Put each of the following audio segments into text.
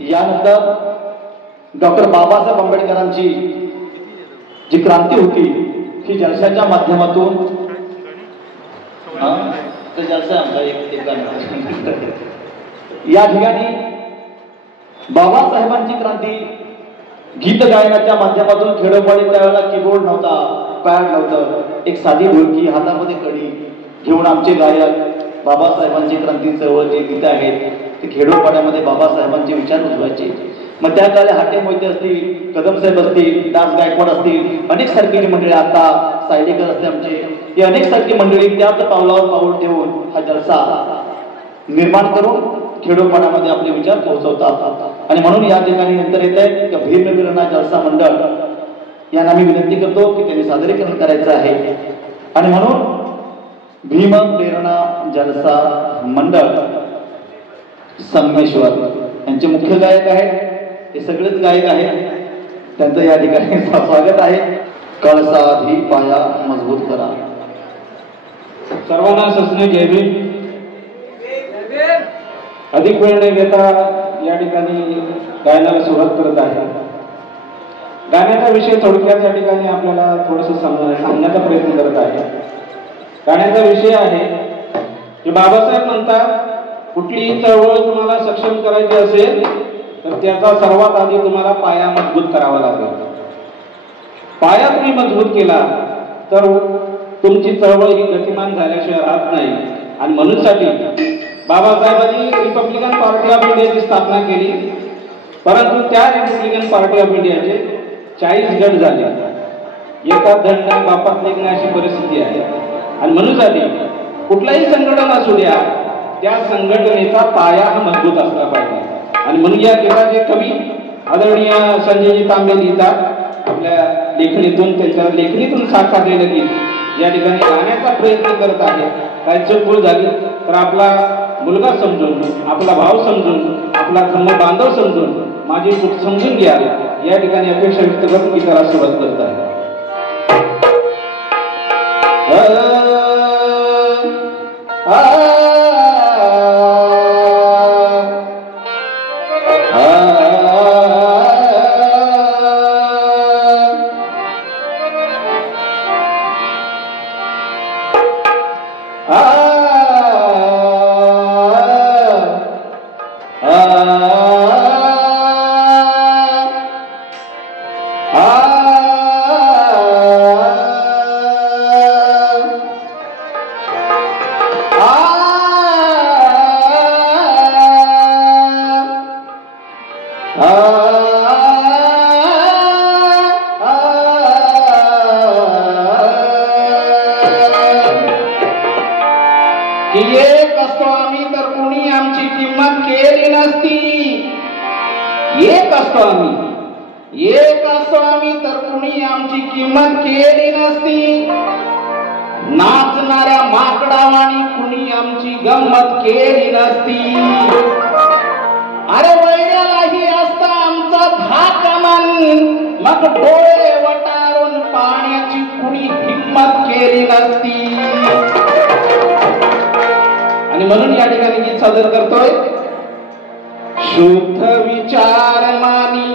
यानंतर डॉक्टर बाबासाहेब आंबेडकरांची जी क्रांती होती ही जलशाच्या माध्यमातून या ठिकाणी बाबासाहेबांची क्रांती गीत गायनाच्या माध्यमातून खेडोपाडी त्यावेळेला कीबोर्ड नव्हता, पॅड नव्हतं, एक साधी ढोलकी हातामध्ये कडी घेऊन आमचे गायक बाबासाहेबांची क्रांती चळवळ जे गीत आहेत ते खेडोपाड्यामध्ये बाबासाहेबांचे विचार उजवायचे. मग त्या काळी हाटे मोहिते असतील, कदम साहेब असतील, दास गायकवाड असतील, अनेक सारखी मंडळी, आता सायलेकर असते आमचे, ही अनेक सारखी मंडळी त्याच पावलावर पाऊल ठेवून हा जलसा निर्माण करून खेडोपाड्यामध्ये आपले विचार पोहोचवतात. आणि म्हणून या ठिकाणी नंतर येत आहे की भीमप्रेरणा जलसा मंडळ यांना मी विनंती करतो की त्यांनी सादरीकरण करायचं आहे. आणि म्हणून भीम प्रेरणा जलसा मंडळ संगमेश्वर यांचे मुख्य गायक आहेत, हे सगळेच गायक आहेत, त्यांचं या ठिकाणी स्वागत आहे. कळसाधी पाया मजबूत करा. सर्वांना सस्ने जय भीम. अधिक वेळ न घेता या ठिकाणी गायनाला सुरुवात करत आहे. गाण्याचा विषय थोडक्यात या ठिकाणी आपल्याला थोडंसं सांगण्याचा प्रयत्न करत आहे. गाण्याचा विषय आहे की बाबासाहेब म्हणतात कुठलीही चळवळ तुम्हाला सक्षम करायची असेल तर त्याचा सर्वात आधी तुम्हाला पाया मजबूत करावा लागेल. पाया तुम्ही मजबूत केला तर तुमची चळवळ ही गतिमान झाल्याशिवाय राहत नाही. आणि म्हणूनसाठी बाबासाहेबांनी रिपब्लिकन पार्टी ऑफ इंडियाची स्थापना केली, परंतु त्या रिपब्लिकन पार्टी ऑफ इंडियाचे 40 गट झाले, एका दंड बापात लेखणे अशी परिस्थिती आहे. आणि म्हणूनसाठी कुठलाही संघटन असू द्या त्या संघटनेचा पाया हा मजबूत असला पाहिजे. आणि म्हणून या गीताचे कवी आदरणीय संजयजी तांबे लिहितात आपल्या लेखणीतून, त्यांच्या लेखणीतून साकारलेलं गीत या ठिकाणी गाण्याचा प्रयत्न करत आहे. काही चूक झाली तर आपला मुलगा समजून, आपला भाव समजून, आपला धर्म बांधव समजून माझी चूक समजून घ्या या ठिकाणी अपेक्षा व्यक्त करून गीताला सुरुवात करत आहे. एक असतो आम्ही तर कुणी आमची किंमत केली नसती. एक असतो आम्ही तर कुणी आमची किंमत केली नसती. नाचणाऱ्या माकडावाणी कुणी आमची गंमत केली नसती. अरे वैऱ्यालाही असता आमचा धाक मन, मग डोळे वटारून पाण्याची कुणी हिम्मत केली नसती. आणि म्हणून या ठिकाणी गीत सादर करतोय. शुद्ध विचार मानी,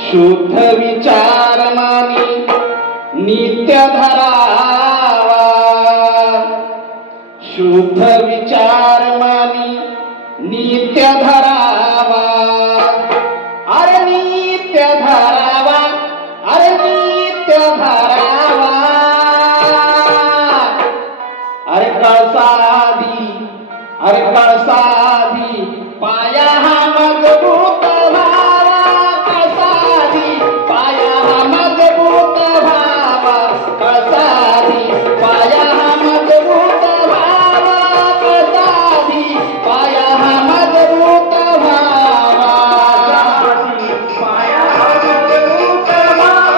शुद्ध विचार मानी नित्य धरावा. शुद्ध विचार मानी नित्य धरावा. अरे नित्य धरावा, अरे नित्य धरावा. अरे कळसाधी, अरे कळसाधी पाया हा मजबूत व्हावा. कळसाधी पाया हा मजबूत व्हावा. कळसाधी पाया हा मजबूत व्हावा. कळसाधी पाया हा मजबूत व्हावा. पाया हा मजबूत व्हावा.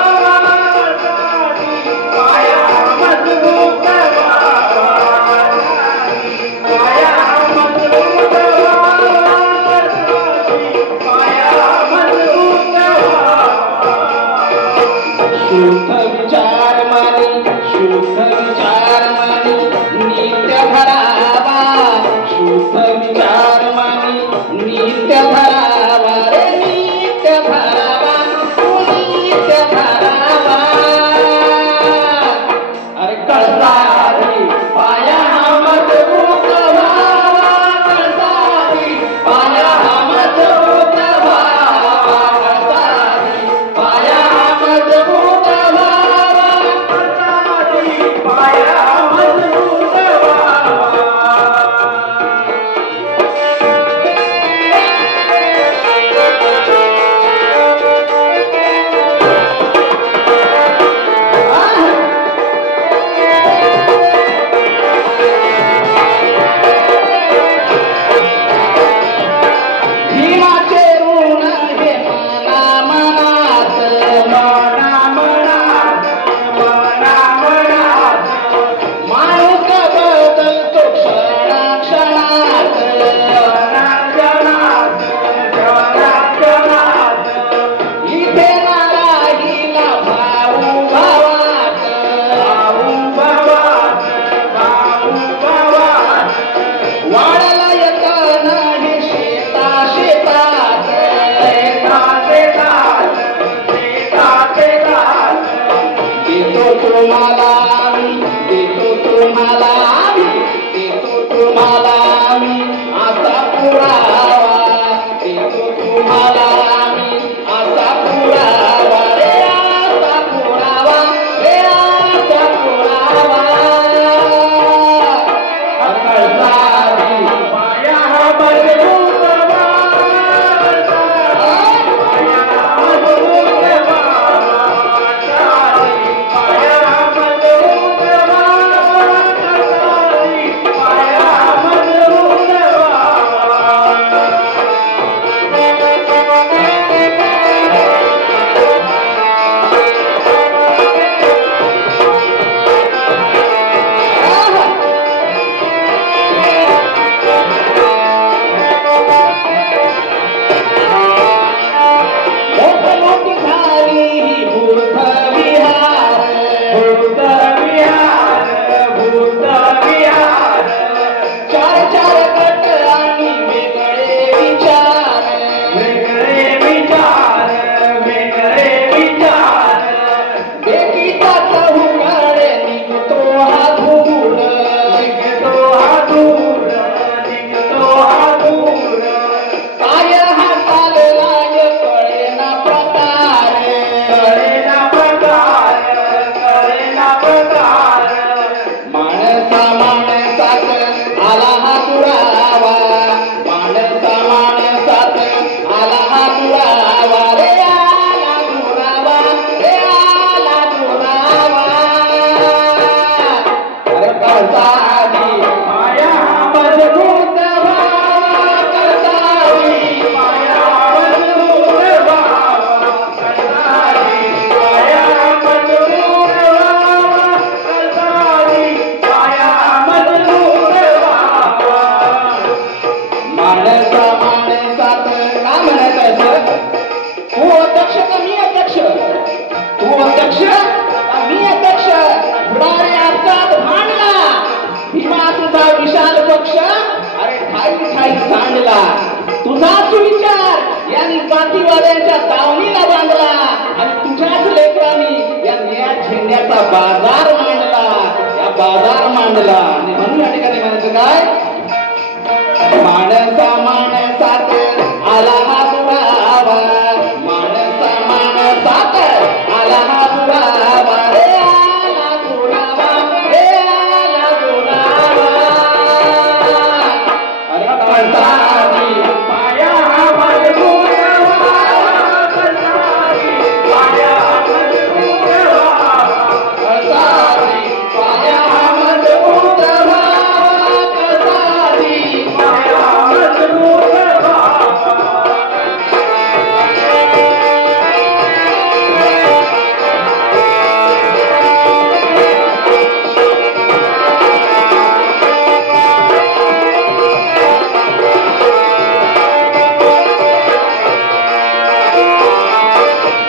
पाया हा मजबूत व्हावा. पाया हा मजबूत हा दुरावा माणसा माणसात आला हा दुरावा रे आला दुरावा रे आला दुरावा अरे कसावी माया मजबूत व्हावा कसावी माया मजबूत व्हावा कसावी माया मजबूत व्हावा कसावी माया मजबूत व्हावा माणसा माणसात का म्हणत असं तू अध्यक्ष का मी अध्यक्ष तू अध्यक्ष का मी अध्यक्ष पुढारी आपसात भांडला भीमा तुझा विशाल पक्ष अरे ठाई ठाई सांडला तुझाच विचार यांनी जातीवाद्यांच्या दावणीला बांधला आणि तुझ्याच लेकरांनी या निळ्या झेंड्याचा बाजार मांडला या बाजार मांडला आणि म्हणून या ठिकाणी म्हणायचं काय माणसा माणसात आला हा दुरावा माणसा माणसात आला हा दुरावा रे आला दुरावा रे आला दुरावा अरे कसावी माया मजबूत व्हावा कसावी माया मजबूत व्हावा कसावी माया मजबूत व्हावा कसावी माया मजबूत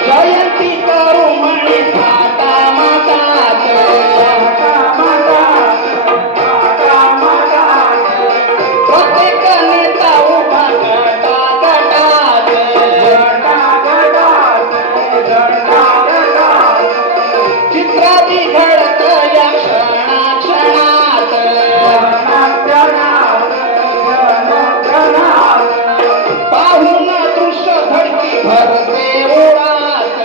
जयंती करू म्हणे थाटा माटात प्रत्येक नेता उभा गटा गटात चित्र बिघडत या क्षणाक्षणात पाहून दृश्य धडकी भरते उरात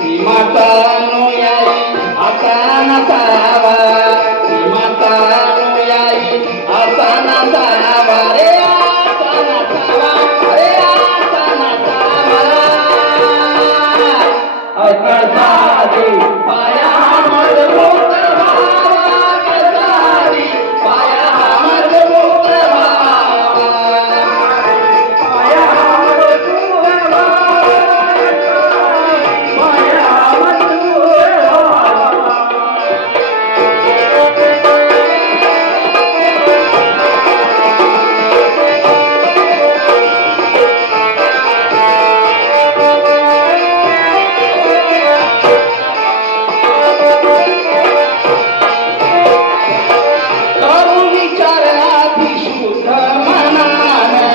भीमाचा अनुयायी असा नसावा भीमाचा अनुयायी असा नसावा रे असा नसावा रे असा नसावा कसावी पाया मजबूत व्हावा कसावी पाया मजबूत व्हावा पाया मजबूत व्हावा पाया मजबूत व्हावा करू विचार आधी शुद्ध मनानं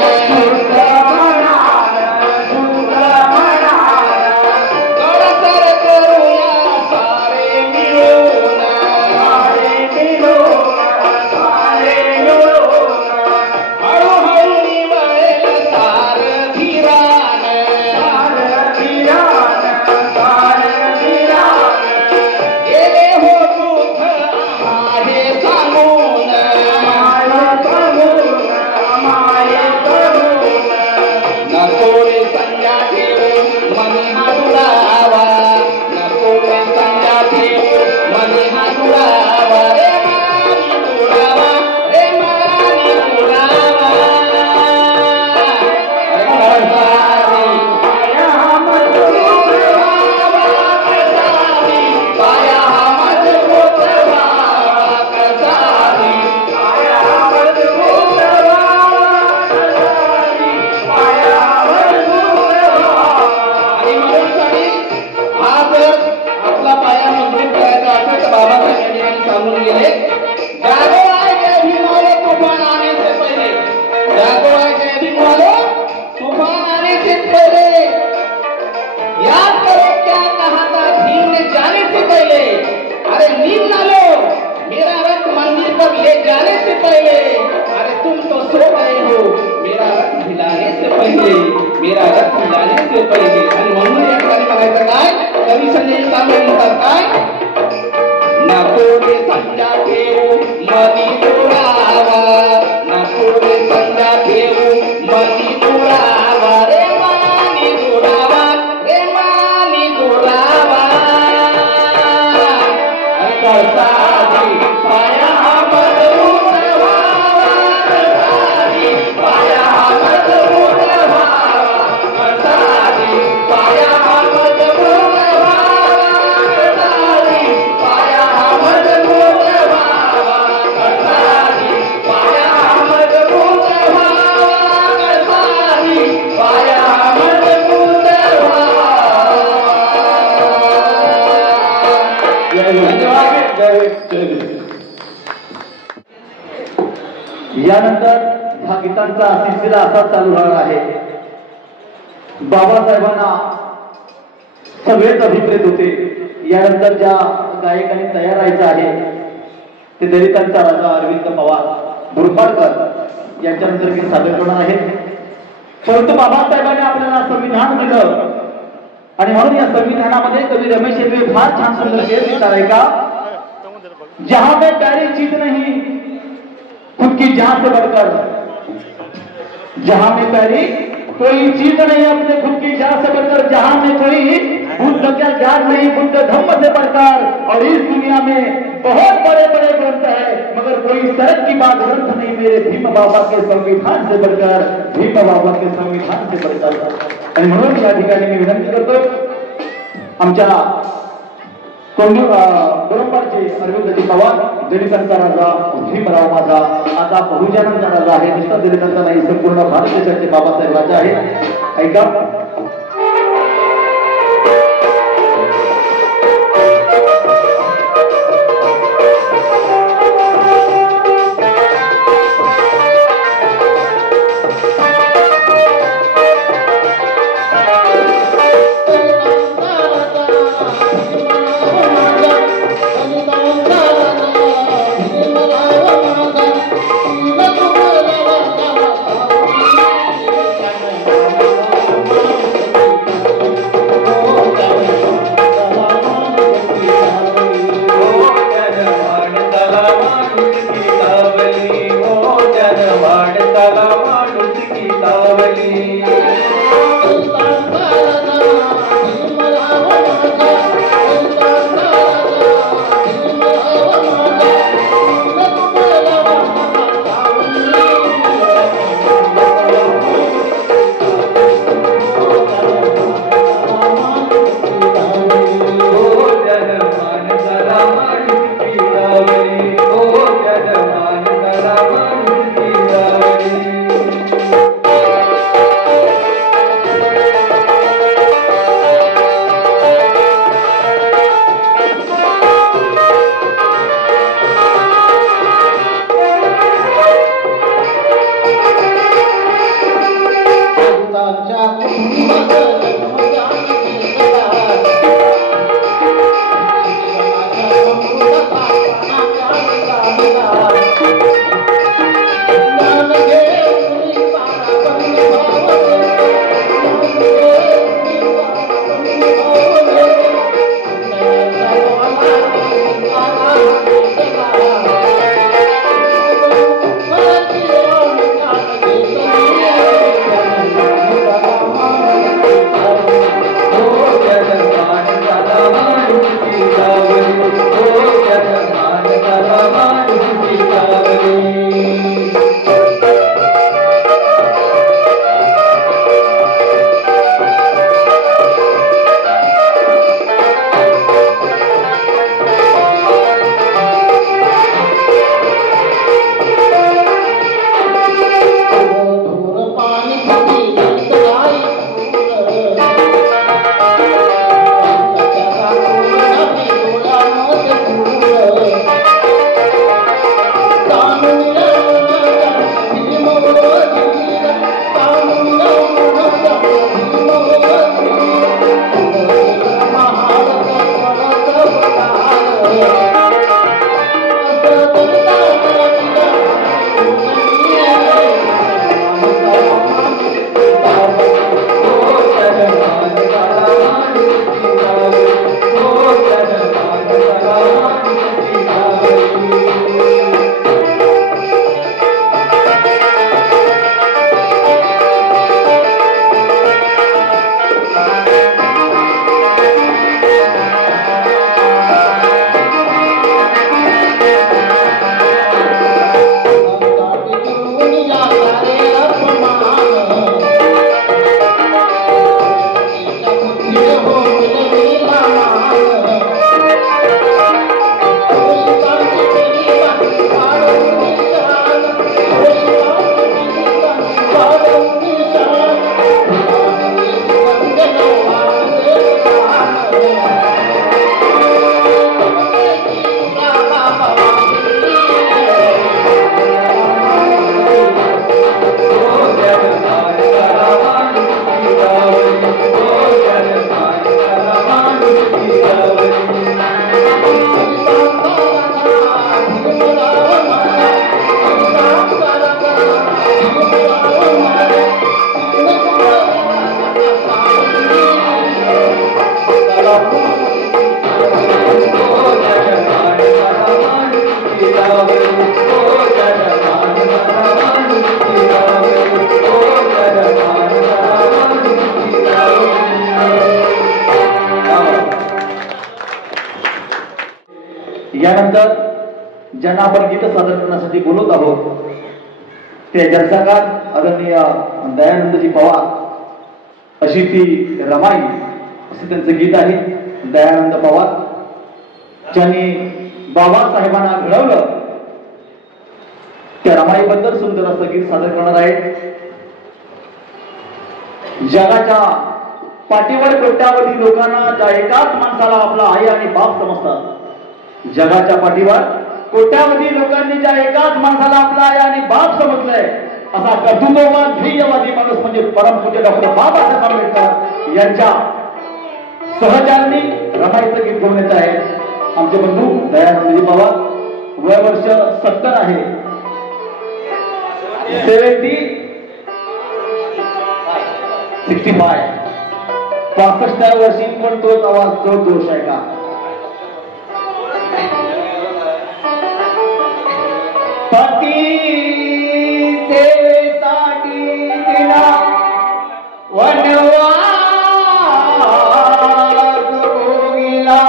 गडसर करूया सारे मिळून हळूहळू निवळेल सार धीरानं गेले हो दुःख आम्हाले सांगून नको रे संज्ञा ठेवून मनी हा दुरावा नको रे संज्ञा ठेवून मनी हा दुरावा रे मानी दुरावा रे मानी दुरावा कसावी पाया मजबूत व्हावा कसावी पाया मजबूत व्हावा कसावी पाया मजबूत व्हावा कसावी पाया मजबूत व्हावा आणि म्हणूनसाठी हा जर आपला पाया मजबूत करायचा असेल तर बाबासाहेब या ठिकाणी सांगून गेले जागो आहे जय भीम वाले तूफान आने से पहले जागो आहे जय भीम वाले तूफान आने से पहले याद करो क्या कहा था भीम ने जाने से पहले अरे नींद ना लो मेरा रथ मंदिर पर ले जाने से पहले अरे तुम तो सो गए हो मेरा रथ हिलाने से पहले मेरा रथ हिलाने से पहले आणि म्हणून या ठिकाणी म्हणायचं काय कवी संजय कांबळे म्हणतात काय नको रे संध्या ठेवू मनी दुरावा नको रे संध्या ठेवू मनी दुरावा रे मानी दुरावा रे मानी दुरावा कसारी पाया मजबूत व्हावा कसारी पाया मजबूत व्हावा कसारी पाया मजबूत व्हावा कसारी पाया मजबूत व्हावा कसारी पाया मजबूत व्हावा कसारी पाया मजबूत यानंतर हा गीतांचा सिलसिला असा चालू राहणार आहे. बाबासाहेबांना सगळेच अभिप्रेत होते. यानंतर ज्या गायकांनी तयार राहायचं आहे ते दलितांचा राजा अरविंद पवार बुरपाडकर यांच्यानंतर गीत सादर करणार आहेत. परंतु बाबासाहेबांनी आपल्याला संविधान दिलं आणि म्हणून या संविधानामध्ये कवी रमेश यांनी फार छान सुंदर गीत आहे का, जहां में प्यारी चीज नहीं खुद की जान से बढ़कर, जहां में प्यारी कोई चीज नहीं अपने खुद की जान से बढ़कर, जहां में कोई बुद्ध का ज्ञान नहीं बुद्ध धम्म से बढ़कर, और इस दुनिया में बहुत बड़े बड़े ग्रंथ है मगर कोई सड़क की बात ग्रंथ नहीं मेरे भीम बाबा के संविधान से बढ़कर, भीम बाबा के संविधान से बढ़कर. आणि म्हणून या ठिकाणी मी विनंती करतो आमच्या बरोबरचे अरविंदजी पवार, दलितांचा राजा भीमराव माझा, आता बहुजनांचा राजा आहे, नुसता दलितांचा नाही संपूर्ण भारत देशाचे बाबासाहेब राजा आहे. ऐका. यानंतर ज्यांना आपण गीत सादर करण्यासाठी बोलवत आहोत ते जलसाकार आदरणीय दयानंदजी पवार अशी ती रमाई असे त्यांचं गीत आहे. दयानंद पवार ज्यांनी बाबासाहेबांना घडवलं त्या रमाईबद्दल सुंदर असं गीत सादर करणार आहे. जगाच्या पाठीवर कोट्यावधी लोकांना ज्या एकाच माणसाला आपला आई आणि बाप समजतात, जगाच्या पाठीवर कोट्यावधी लोकांनी ज्या एकाच माणसाला आपला आई आणि बाप समजलंय असा कर्तृत्ववान ध्येयवादी माणूस म्हणजे परमपूज्य डॉक्टर बाबासाहेब आंबेडकर यांच्या सहचारणी रमाईचं गीत घेऊन येत आहे आमचे बंधू दयानंदजी पवार. वय वर्ष 70 आहे. 65 65व्या वर्षी पण तोच आवाज तो दोष आहे का? पती सेसाठी दिला वनवास भोगिला,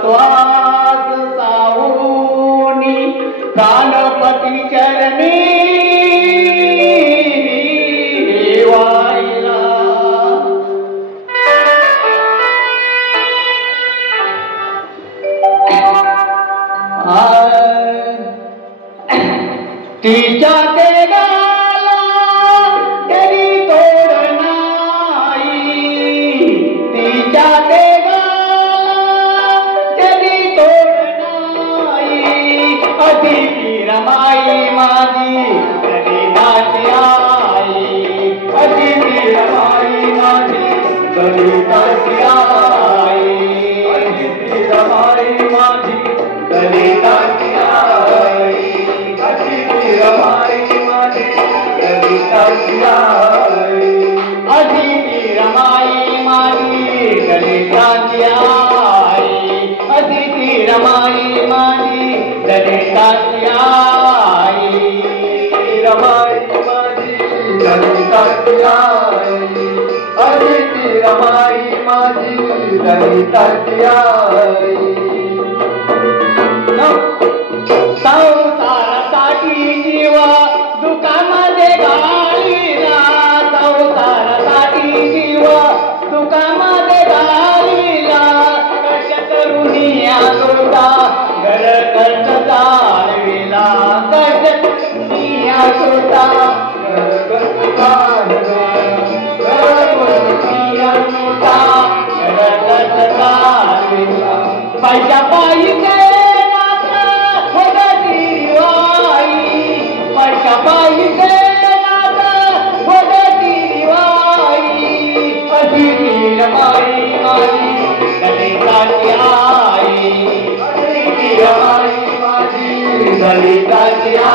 श्वास सावूनी प्राणपती चरणी वाहिला. तिच्या तेगाला तरी तोड नाही, तिच्या तेगाला तरी तोड नाही. अशी ती रमाई माझी दलिताची आई, अशी ती रमाई माझी दलिताची आई, अशी ती रमाई माझी दलिताची आई, अशी ती रमाई माझी दलिताची आई, अशी ती रमाई माझी दलिताची आई, अशी ती रमाई माझी दलिताची आई, रमाई माझी दलिताची आई, अशी ती रमाई माझी दलिताची आई. संसारासाठी जीव दुकानामध्ये घालीला, संसारासाठी जीव दुकानामध्ये घालीला. कश करुनिया तोटा घर कर्ज चालविला, कश करुनिया तोटा घर कर्ज चालविला, घर कर्ज चालविला. पैसा पाहिजे पैसा पाहिजे अशी ती रमाई माझी दलिताची आई, अशी ती रमाई माझी दलिताची आई,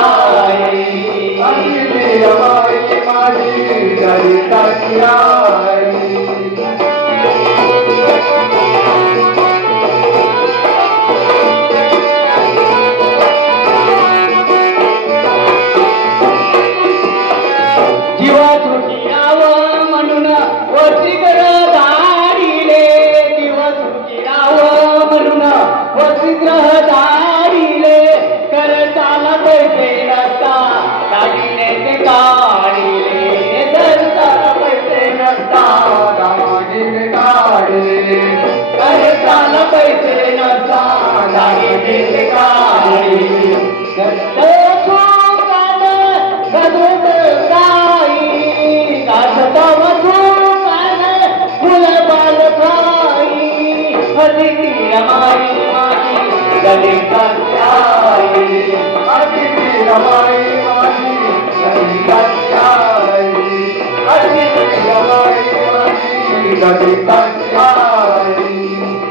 अशी ती रमाई माझी दलिताची आई.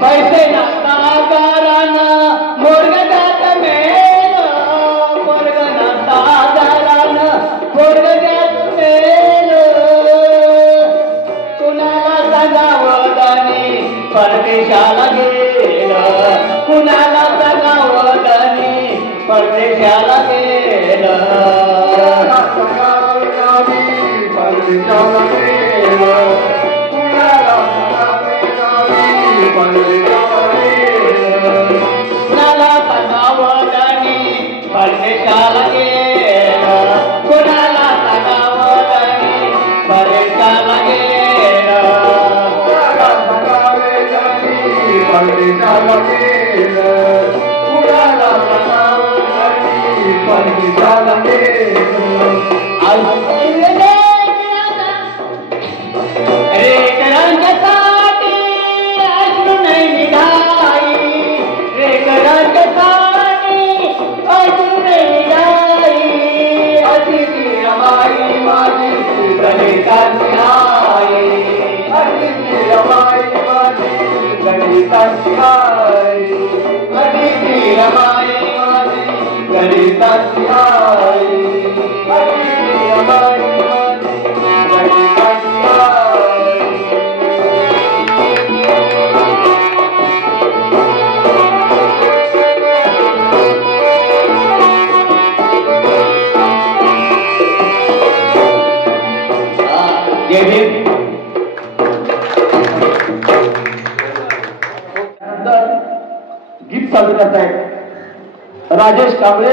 पैसे नसता घरानं मोरगजात मेल, मोरग नसता घरानं मोरगजात मेल. कुणाला सांगावं दानी परदेशाला गेलं, कुणाला सांगावं परदेशाला गेलं कुणाला सांगावं गाणी परदेशाला गेलं कुणाला सांगावं गाणी परदेशाला गेलं परदेशाला गेलं कुणाला सांगावं गाणी परदेशाला गेलं रेकरांच्यासाठी अश्रू नाही निघाई रेकरांच्यासाठी अश्रू नाही निघाई अशी ती रमाई माझी गणिताची आई अशी ती रमाई माझी गणिताची आई अशी ती रमाई माझी गणिताची आई अशी ती रमाई माझी गणिताची आई गीत सादर करतायत राजेश कांबळे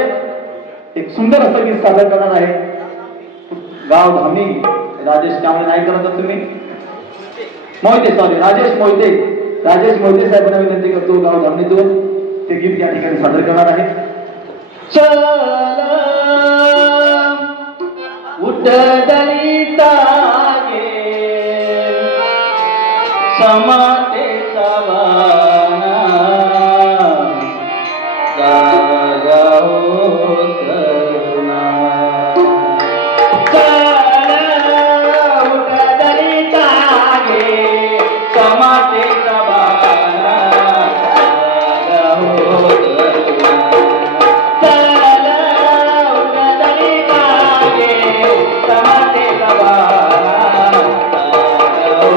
एक सुंदर असं गीत सादर करणार आहे गाव धामी राजेश कांबळे नाही करत तुम्ही मोहिते सॉरी राजेश मोहिते साहेबांना विनंती करतो गाव धामणीतून ते गीत या ठिकाणी सादर करणार आहे चल उठ दलिता गे समातेचा वाना जागा हो करुणा चल उठ दलिता गे समातेचा वाना जागा हो करुणा चल उठ दलिता गे समातेचा वाना जागा हो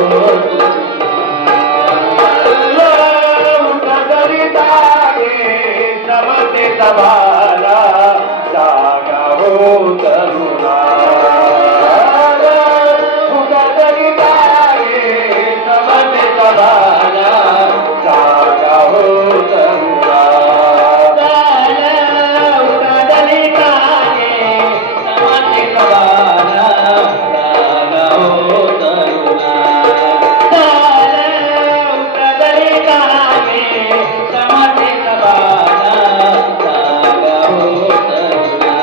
सभाला जागा हो तरुणा उगदरी गाये समते सभाला जागा हो तरुणा उगदरी गाये समते सभाला जागा हो तरुणा उगदरी गाये समते सभाला जागा हो तरुणा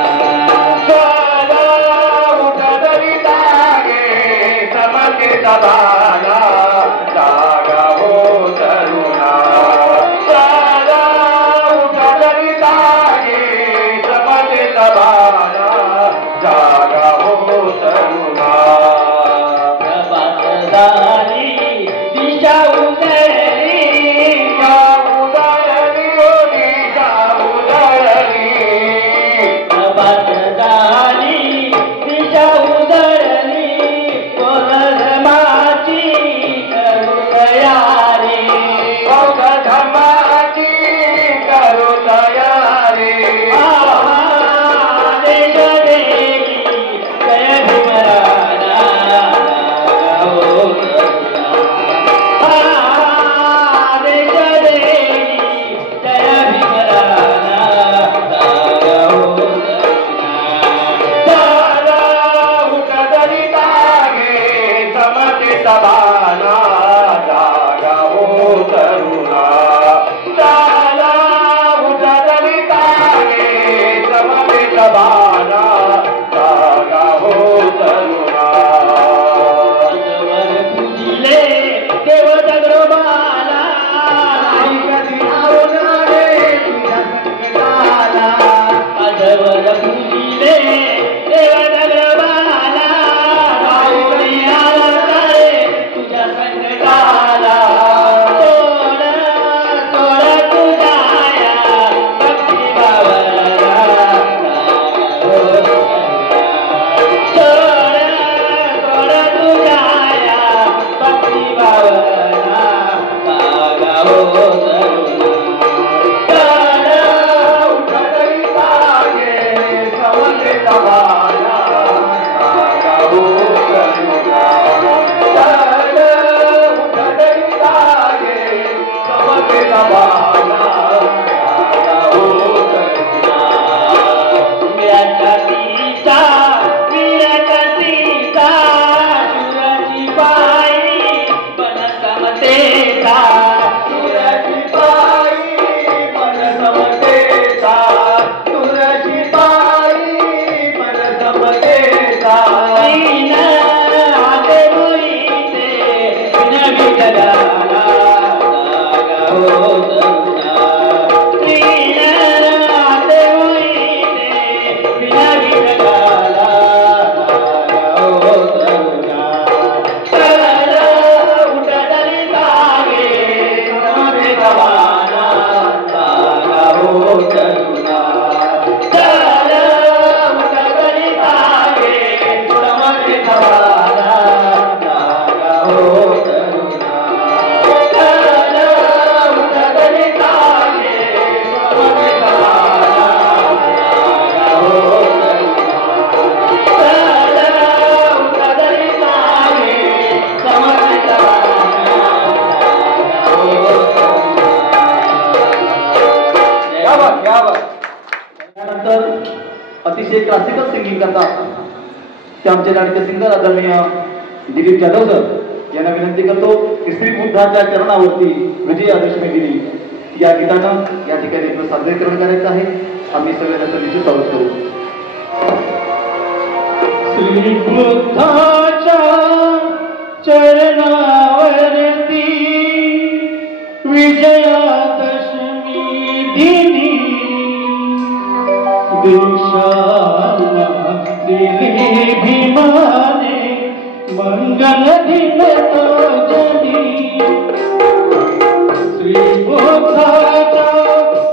अतिशय क्लासिकल सिंगिंग करतात ते आमचे लाडके सिंगर आदरणीय दिलीप जाधव सर यांना विनंती करतो की श्री बुद्धाच्या चरणावरती विजयादशमी दिनी या गीतानं या ठिकाणी सादरीकरण करायचं आहे. आम्ही सगळे त्याचं निश्चित स्वागत करू. श्री बुद्धाच्या चरणावरती विजयादशमी दिनी दीक्षाला दिली भीमाने मंगल दिन जनी. श्री बुद्धाच्या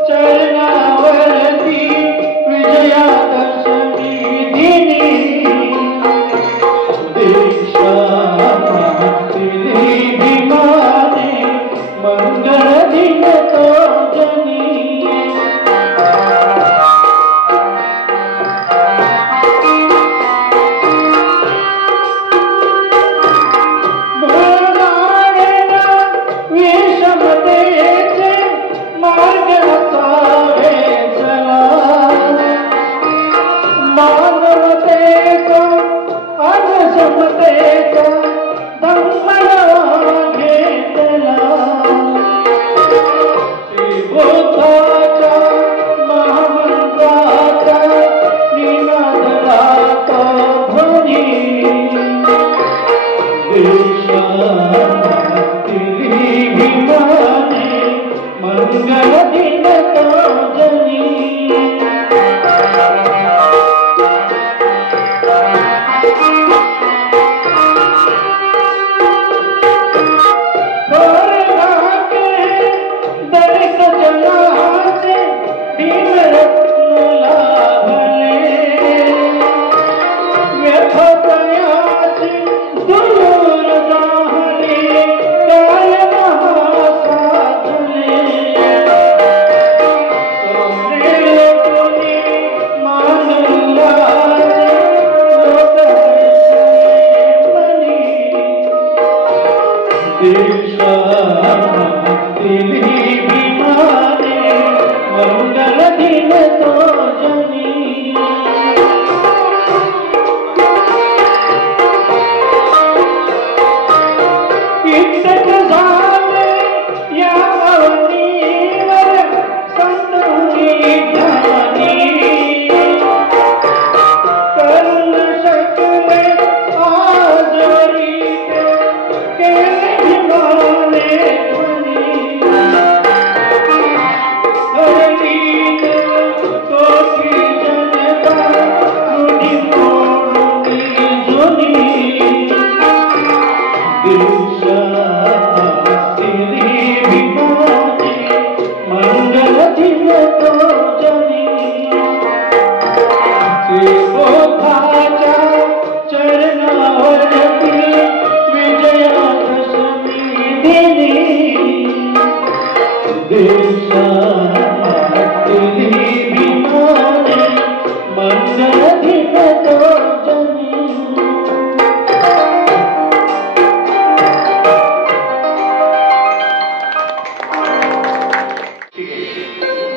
चरणावरती विजयादशमी दिनी दीक्षाला दिली भीमाने मंगल दिन जनी.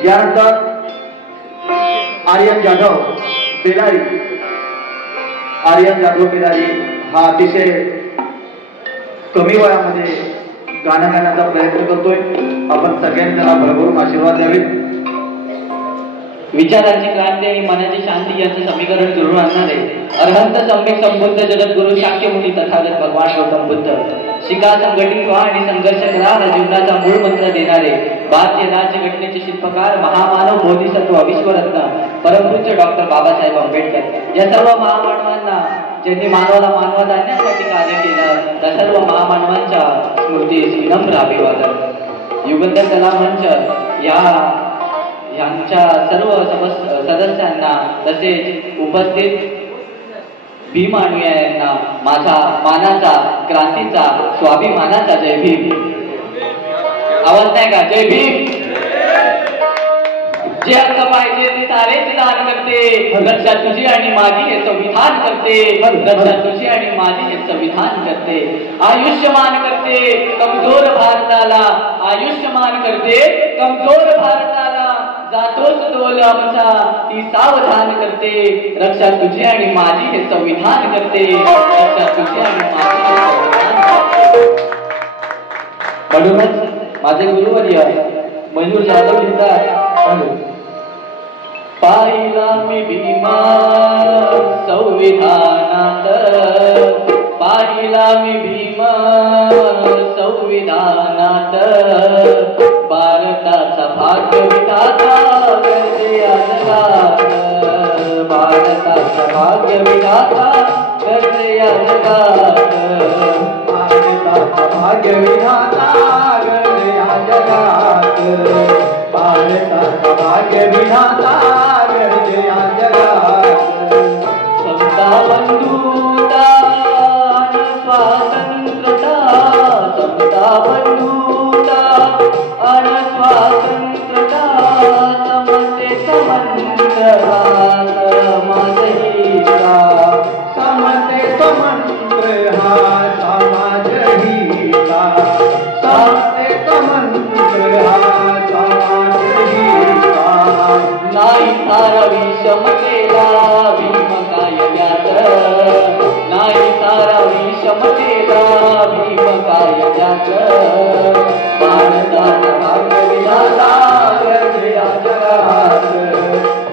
यानंतर आर्यन जाधव बेलारी. आर्यन जाधव बेलारी हा अतिशय कमी वयामध्ये गाणं गाण्याचा प्रयत्न करतोय. आपण सगळ्यांनी त्याला भरभरून आशीर्वाद द्यावेत. विचारांची क्रांती आणि मनाची शांती यांचं समीकरण जुळून आणणारे अरहंत सम्यक संबुद्ध जगद्गुरु शाक्यमुनी तथागत भगवान गौतम बुद्ध. शिका संघटित व्हा आणि संघर्ष करा हा जीवनाचा मूळ मंत्र देणारे भारतीय राज्यघटनेचे शिल्पकार महामानव बोधिसत्व विश्वरत्न परमपूज्य डॉक्टर बाबासाहेब आंबेडकर या सर्व महामानवांना ज्यांनी मानवाला मानवत आणण्यासाठी कार्य केलं त्या सर्व महामानवांच्या स्मृतीस विनम्र अभिवादन. युगंधर कला मंच यांच्या सर्व सदस्यांना तसेच उपस्थित भीम अनुयायांना माझा मानाचा क्रांतीचा स्वाभिमानाचा जय भीम. आवाज नाही का? जय भीम. जे हक्क पाहिजे ते सारेच दान करते. रक्षा तुझी आणि माझी हे संविधान करते. रक्षा तुझी आणि माझी हे संविधान करते. आयुष्यमान करते कमजोर भारताला. आयुष्यमान करते कमजोर भारताला. जातोच तोल आमचा ती सावधान करते रक्षा तुझी आणि माझी हे संविधान करते रक्षा तुझी आणि माझी हे संविधान करते. म्हणूनच माझे गुरुवर्य मयूर जाधव लिहितात पाहिला मी भीमा संविधानात पाहिला मी भीमा संविधानात भारताचा भाग्यविधाता गरजे या जगात भारताचा भाग्यविधाता गरजे या जगात भारताचा भाग्यविधाता गरजे या जगात भारताचा भाग्यविधाता गरजे या जगात समता बंधुता आणि स्वातंत्र्यता समता बंधुता आणि स्वातंत्र्यता समतेचा मंत्र समाजहिता समतेचा मंत्र हा समाजहिता समतेचा मंत्र हा समाजहिता नाही सारा विषमतेला भीम कायद्यात नाही सारा विषमतेला भीम कायद्यात भारताचा भाग्यविधाता गरजे या जगात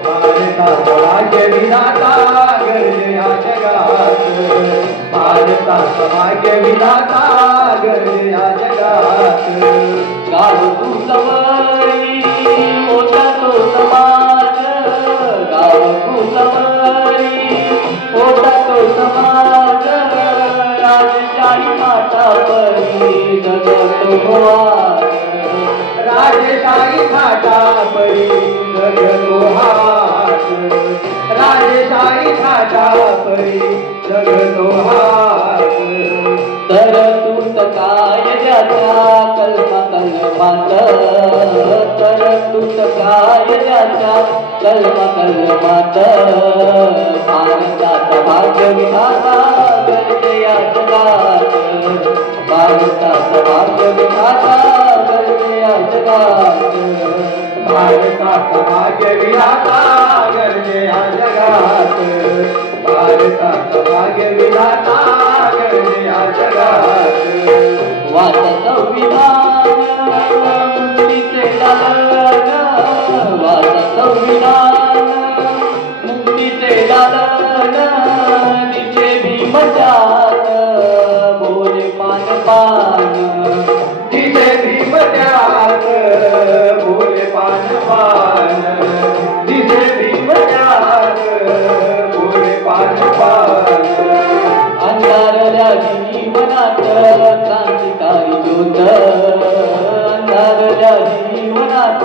भारताचा भाग्यविधाता गरजे या जगात भारताचा भाग्यविधाता गरजे या जगात गाव कुसवरी होता तो समाज गाव कुसवरी होता तो समाज राजशाही मातापरी जगतो आज राजशाही थाटापरी जगतो हात राजशाही थाटापरी जगतो हात तर तूच कायद्याच्या कलमा कलमात तर तूच कायद्याच्या कलमा कलमात भारताचा भाग्यविधाता गरजे या जगात भारताचा भाग्यविधाता गरजे या जगात भारताचा भाग्यविधाता गरजे या जगात भारताचा भाग्यविधाता गरजे या जगात वाच संविधान मुक्तीचे दालन वाच संविधान मुक्तीचे दालन तिचे भीमजात बोले पान पान तिचे भीमजात बोले पान पान तिचे भीमजात बोले पान पान अंधारल्या जीवनात क्रांतिकारी ज्योत अंधारल्या जीवनात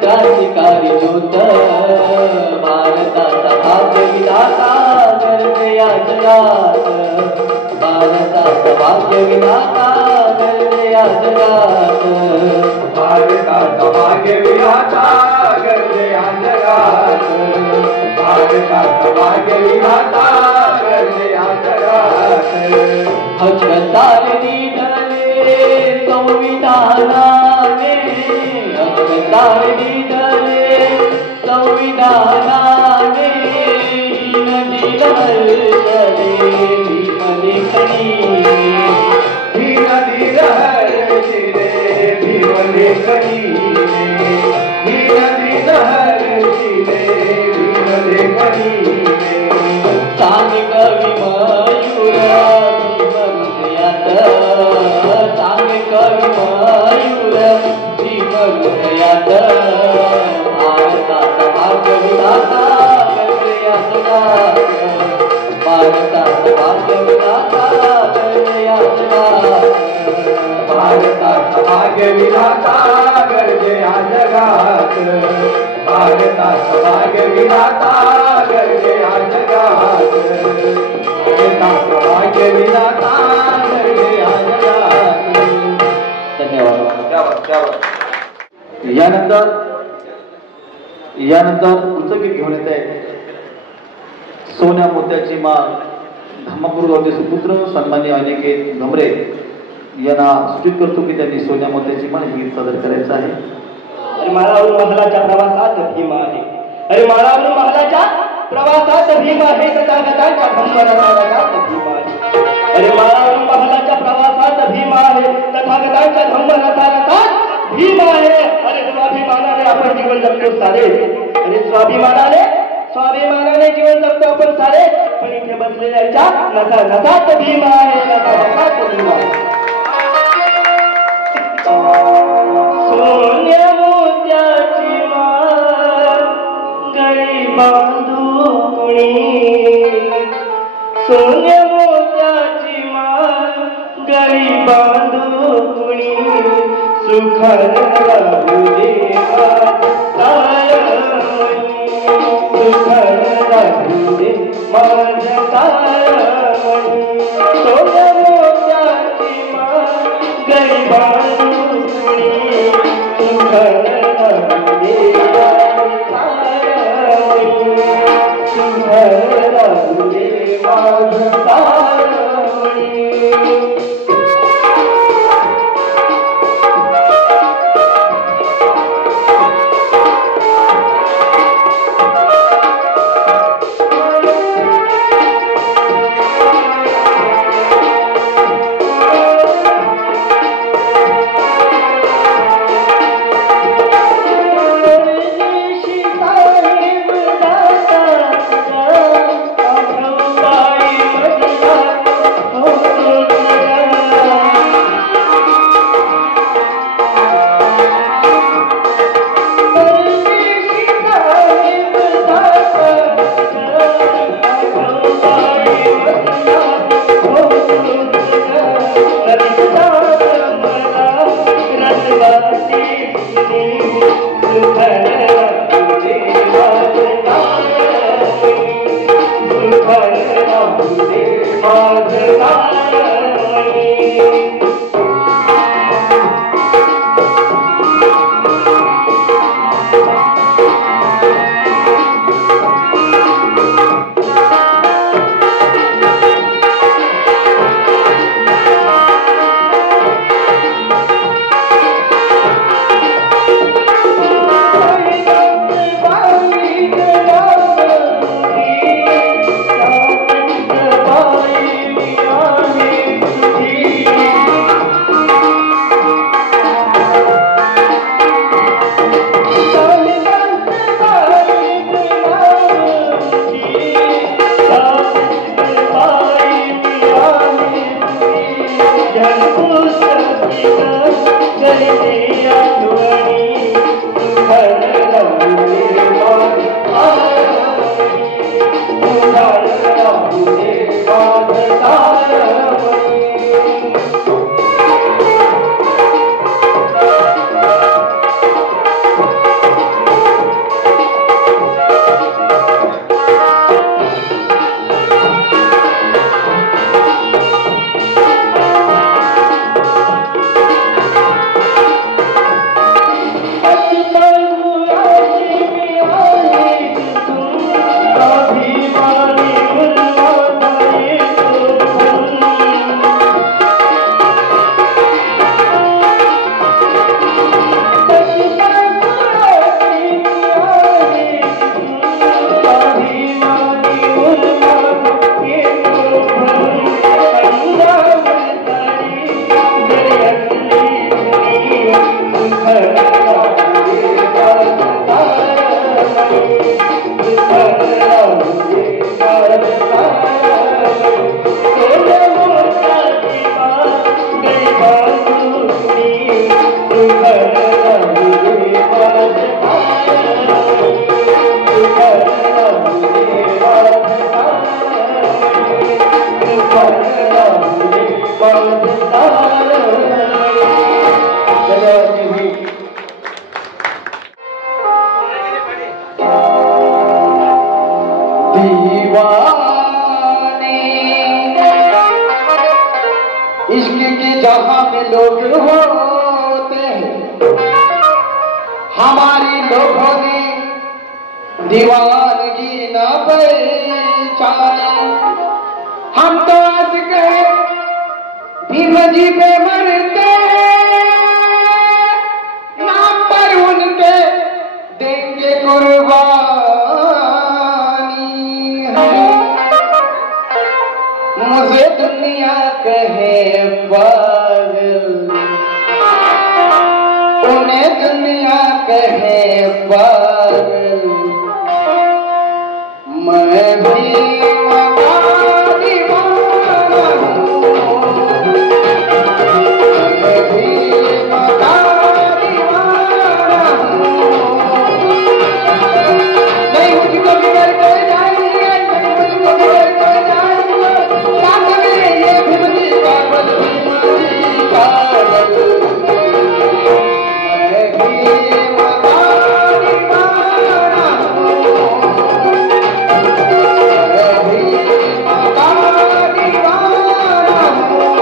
क्रांतिकारी ज्योत भारताचा भाग्यविधाता गरजे या जगात भारताचा भाग्यविधाता गरजे या जगात भारताचा भाग्यविधाता गरजे या जगात भारताचा भाग्यविधाता गरजे या जगात हक्क चालली ढले संविधानाने हक्क चालली ढले संविधानाने ही नदी लहरले भीमलेखनी ही नदी लहरती रे भीमलेखनी ही नदी लहरती रे भीमलेखनी सांग कवी मयूर भीमहृदयात सांग कवी मयूर भीमहृदयात भारताचा भाग्यविधाता गरजे या जगात भारताचा भाग्यविधाता गरजे या जगात भारताचा भाग्यविधाता गरजे या जगात भारताचा भाग्यविधाता गरजे या जगात भारताचा भाग्यविधाता गरजे या जगात धन्यवाद. यानंतर पुढचं गीत घेऊन येत आहे सोन्या मोत्याची माळ धामापूर गावचे सुपुत्र सन्मान्य अनिकेत घमरे यांना सूचित करतो की त्यांनी सोन्या मोत्याची माळ हे गीत सादर करायचं आहे. अरे माळावरून महालाच्या प्रवासात भीम आहे. अरे माळावरून महालाच्या प्रवासात भीम आहे. तथागतांच्या धम्मरसात भीम आहे. अरे माळावरून महालाच्या प्रवासात भीम आहे. तथागतांच्या धम्मरसात भीम आहे. अरे स्वाभिमानाने आपण जीवन जगतो सारे. अरे स्वाभिमानाने जीवन जगतो आपण सारे. पण इथे बसलेल्याच्या नसात भीम आहे. नसात भीम आहे. सोन्या मोत्याची माळ गळी बांधू कुणी. सोन्या मोत्याची माळ गळी बांधू कुणी. सुखान राहू दे सुखान राहू दे माझ्या तारमणी. सोन्या मोत्याची माळ गळी बांधू इश्क की जहां में लोग होते हैं, हमारी लोगों ने दीवानगी न पहचानी। हम तो हंस गए भीम जी पे मरते, नाम पर उनके के कुर्बानी है। मुझे दुनिया कहे पागल, उन्हें दुनिया कहे पागल, मैं भी मगा दीवाना हूँ, मैं भी मगा दीवाना हूँ। नहीं मुझको बिगड़ कर जाएंगे, नहीं मुझको बिगड़ कर जाएंगे, साथ में ये भिमनी कागज बीमारी कागज, मैं भी मगा दीवाना हूँ, मैं भी मगा दीवाना हूँ।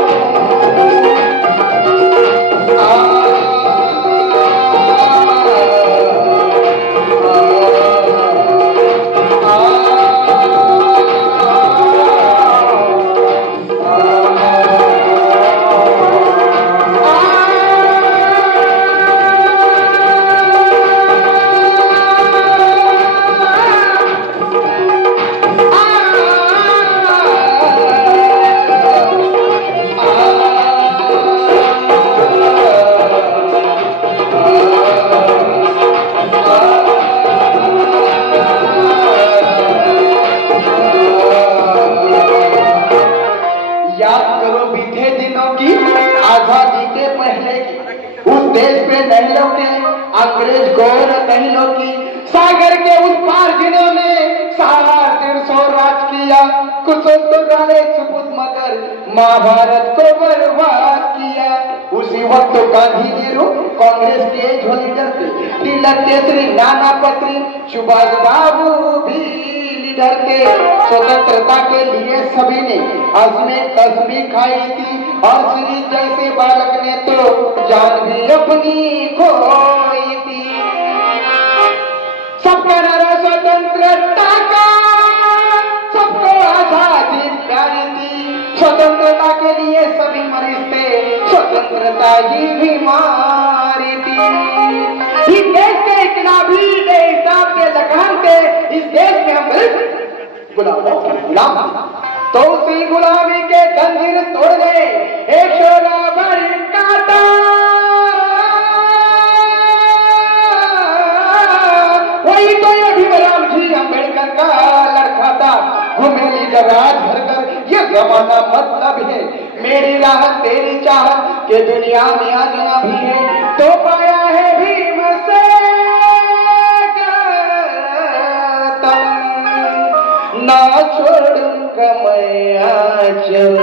याद करो बीते दिनों की, आजादी के पहले की, उस देश पे नहलों के अंग्रेज गौर नहलों की, सागर के उस पार जिन्होंने 150 राज किया, कुछ तो गाले सुपुत मगर महाभारत को बर्बाद किया। उसी वक्त गांधी नेहरू कांग्रेस के जो लीडर थे, तिलक केसरी नाना पत्री सुभाष बाबू भी लीडर थे। स्वतंत्रता के लिए सभी ने अज़्मे कस्मी खाई थी, और श्री जैसे बालक ने तो जान भी अपनी खोई थी। सबका नारा स्वतंत्रता का, सबको आजादी प्यारी थी, स्वतंत्रता के लिए सभी मरीज थे, स्वतंत्रता ही बीमारी थी। इस देश के इतना भी हिसाब के लगान थे, इस देश में हम गुलामों के गुलाम, तो उसी गुलामी के जंजीर तोड़ने एक शोला बड़ी काटा, वही तो ये भीमराव जी अम्बेडकर का लड़का था। घुमेली राज भर कर ये जमाना मतलब है, मेरी राहत तेरी चाहत के दुनिया में आजना भी है, तो पाया है भीम से ना छोड़ूंगा मैं आंचल,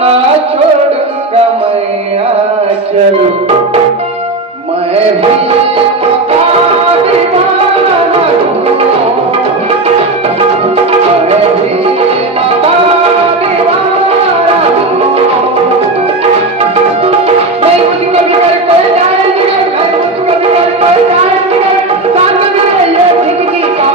ना छोड़ूंगा मैं आंचल, मैं भी मगा दीवाना हूँ, मैं भी मगा दीवाना हूँ। नहीं मुझको बिगड़ कर जाएंगे, नहीं मुझको बिगड़ कर जाएंगे, साथ में ये जिंदगी का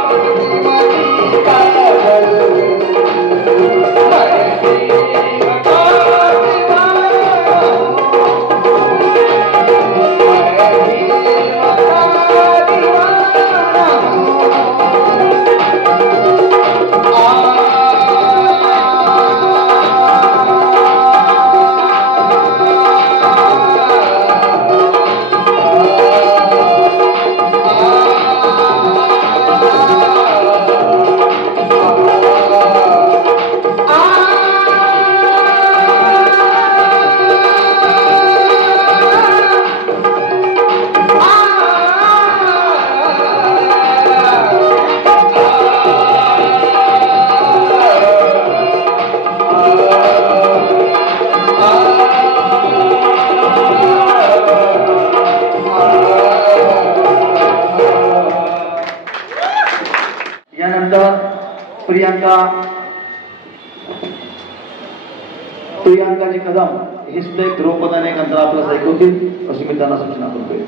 प्रियांकाजी कदम हे सुद्धा एक ध्रुवपदाने एक अंतरा आपल्याला ऐकवतील अशी मी त्यांना सूचना करतोय.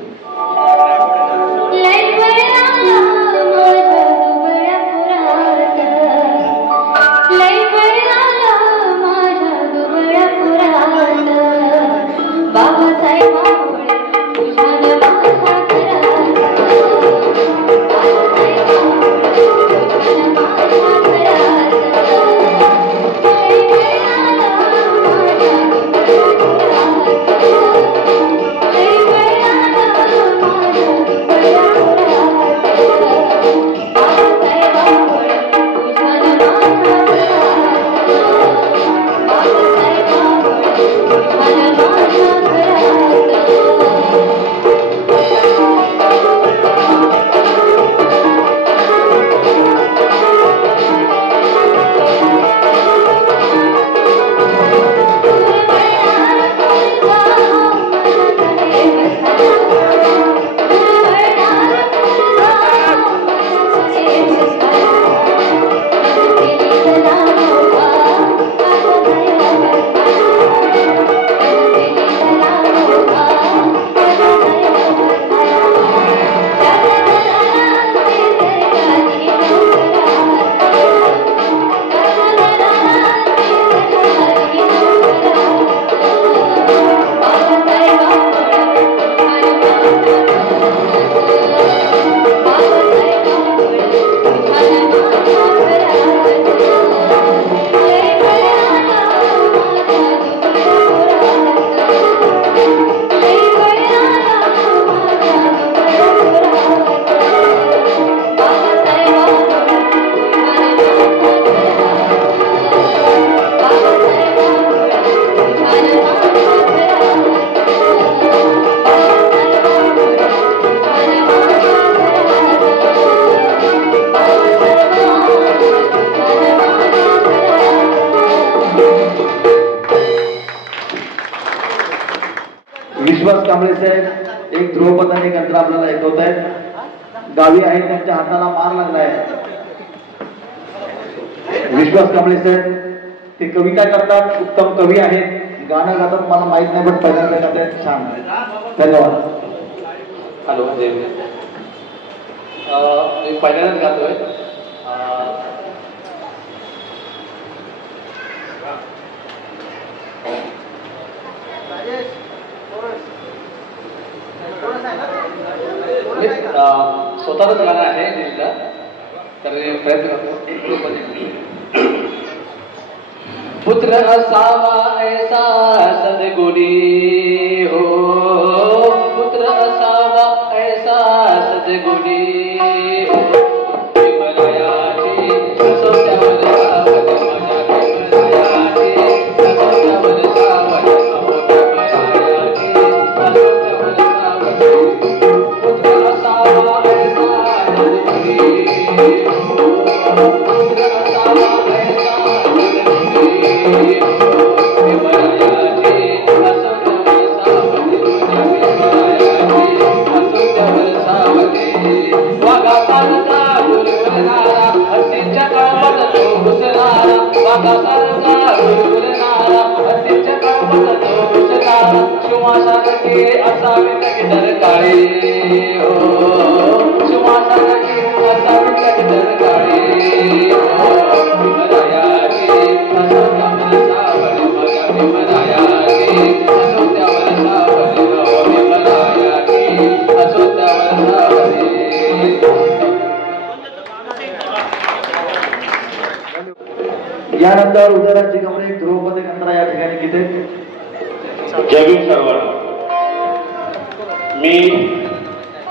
बाबासाहेब विश्वास कांबळे साहेब एक ध्रुवपद आणि गंत्र आपल्याला ऐकवत आहेत. गावी आहेत त्यांच्या हाताला मार लागलाय. विश्वास कांबळे साहेब ते कविता करतात, उत्तम कवी आहेत. गाणं गातात मला माहित नाही पण पहिल्यांदा गातात छान. धन्यवाद. हॅलो मी पहिल्यांदाच गातोय. स्वतःच गाणं आहे दिल्लीला, तर प्रयत्न करतो. पुत्र असावा ऐसा सदगुणी हो, पुत्र असावा ऐसा सदगुणी हो, विमलायाची असोत्यावर सावध माझ्या विमलायाची असोत्यावर सावध अहो विमलायाची असोत्यावर सावध. पुत्र असावा ऐसा सदगुणी हो, पुत्र असावा ऐसा सदगुणी शिवासारखे असावे तगदर काळे हो, शिवासारखे असावे तगदर काळे हो, विमलायाची असोत्यावर सावळे माझ्या विमलायाची असोत्यावर सावळे हो, विमलायाची असोत्यावर सावळे. यानंतर उदयराज चिगंबरे ध्रुवपद गंत्रा या ठिकाणी किती. जय भीम सर्वांना. मी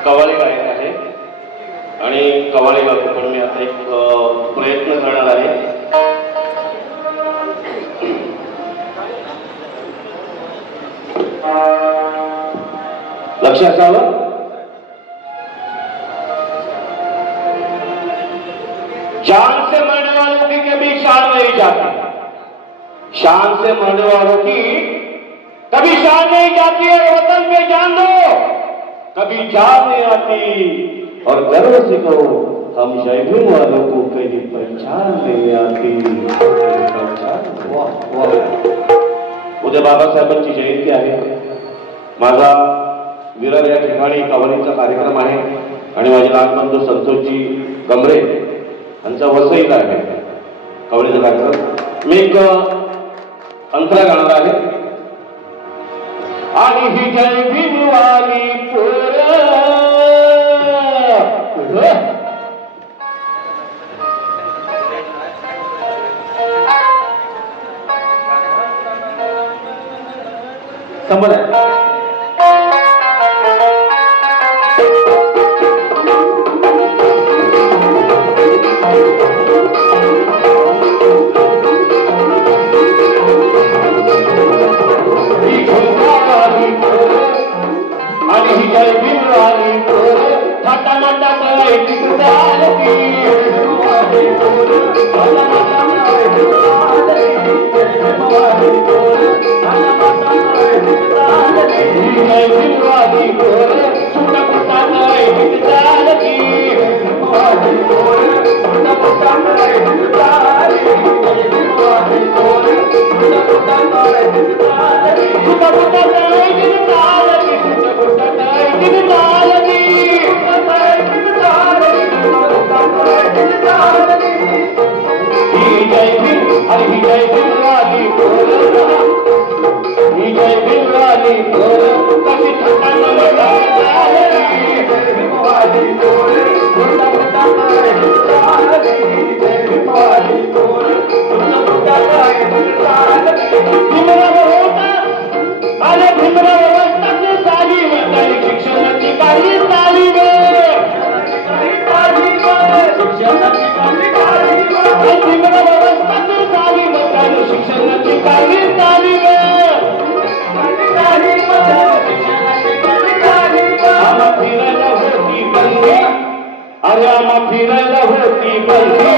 कव्वाली गायक आहे आणि कव्वाली गातो, पण मी आता एक प्रयत्न करणार आहे. लक्ष असावं. जान से मरने वालों की कभी शान नहीं जाती, शान से मरने वालों की कभी शान नहीं जाती है. वतन पे जान दो कभी जान नहीं आती, और गर्व से कहो हम जय भीम वालों को कभी पहचान नहीं आती. उद्या बाबासाहेबांची जयंती आहे. माझा विरार या ठिकाणी कव्वालीचा कार्यक्रम आहे आणि माझे लहान बंधू संतोषजी गमरे यांचा वसईला आहे कव्वालीचा कार्यक्रम. मी एक अंतरा गाणार आहे. आणि ही जय भीम वाली संबंध आहे. आणि ही जय भीम वाली थाटा माटा काय टिकताल की जय भीम वाली छोटा पुटा काय टिकताल की शिक्षणाची काही तालीम शिक्षणाची काही तालीम आम्हा फिरायला होती बंदी, अरे आम्हा फिरायला होती बंदी,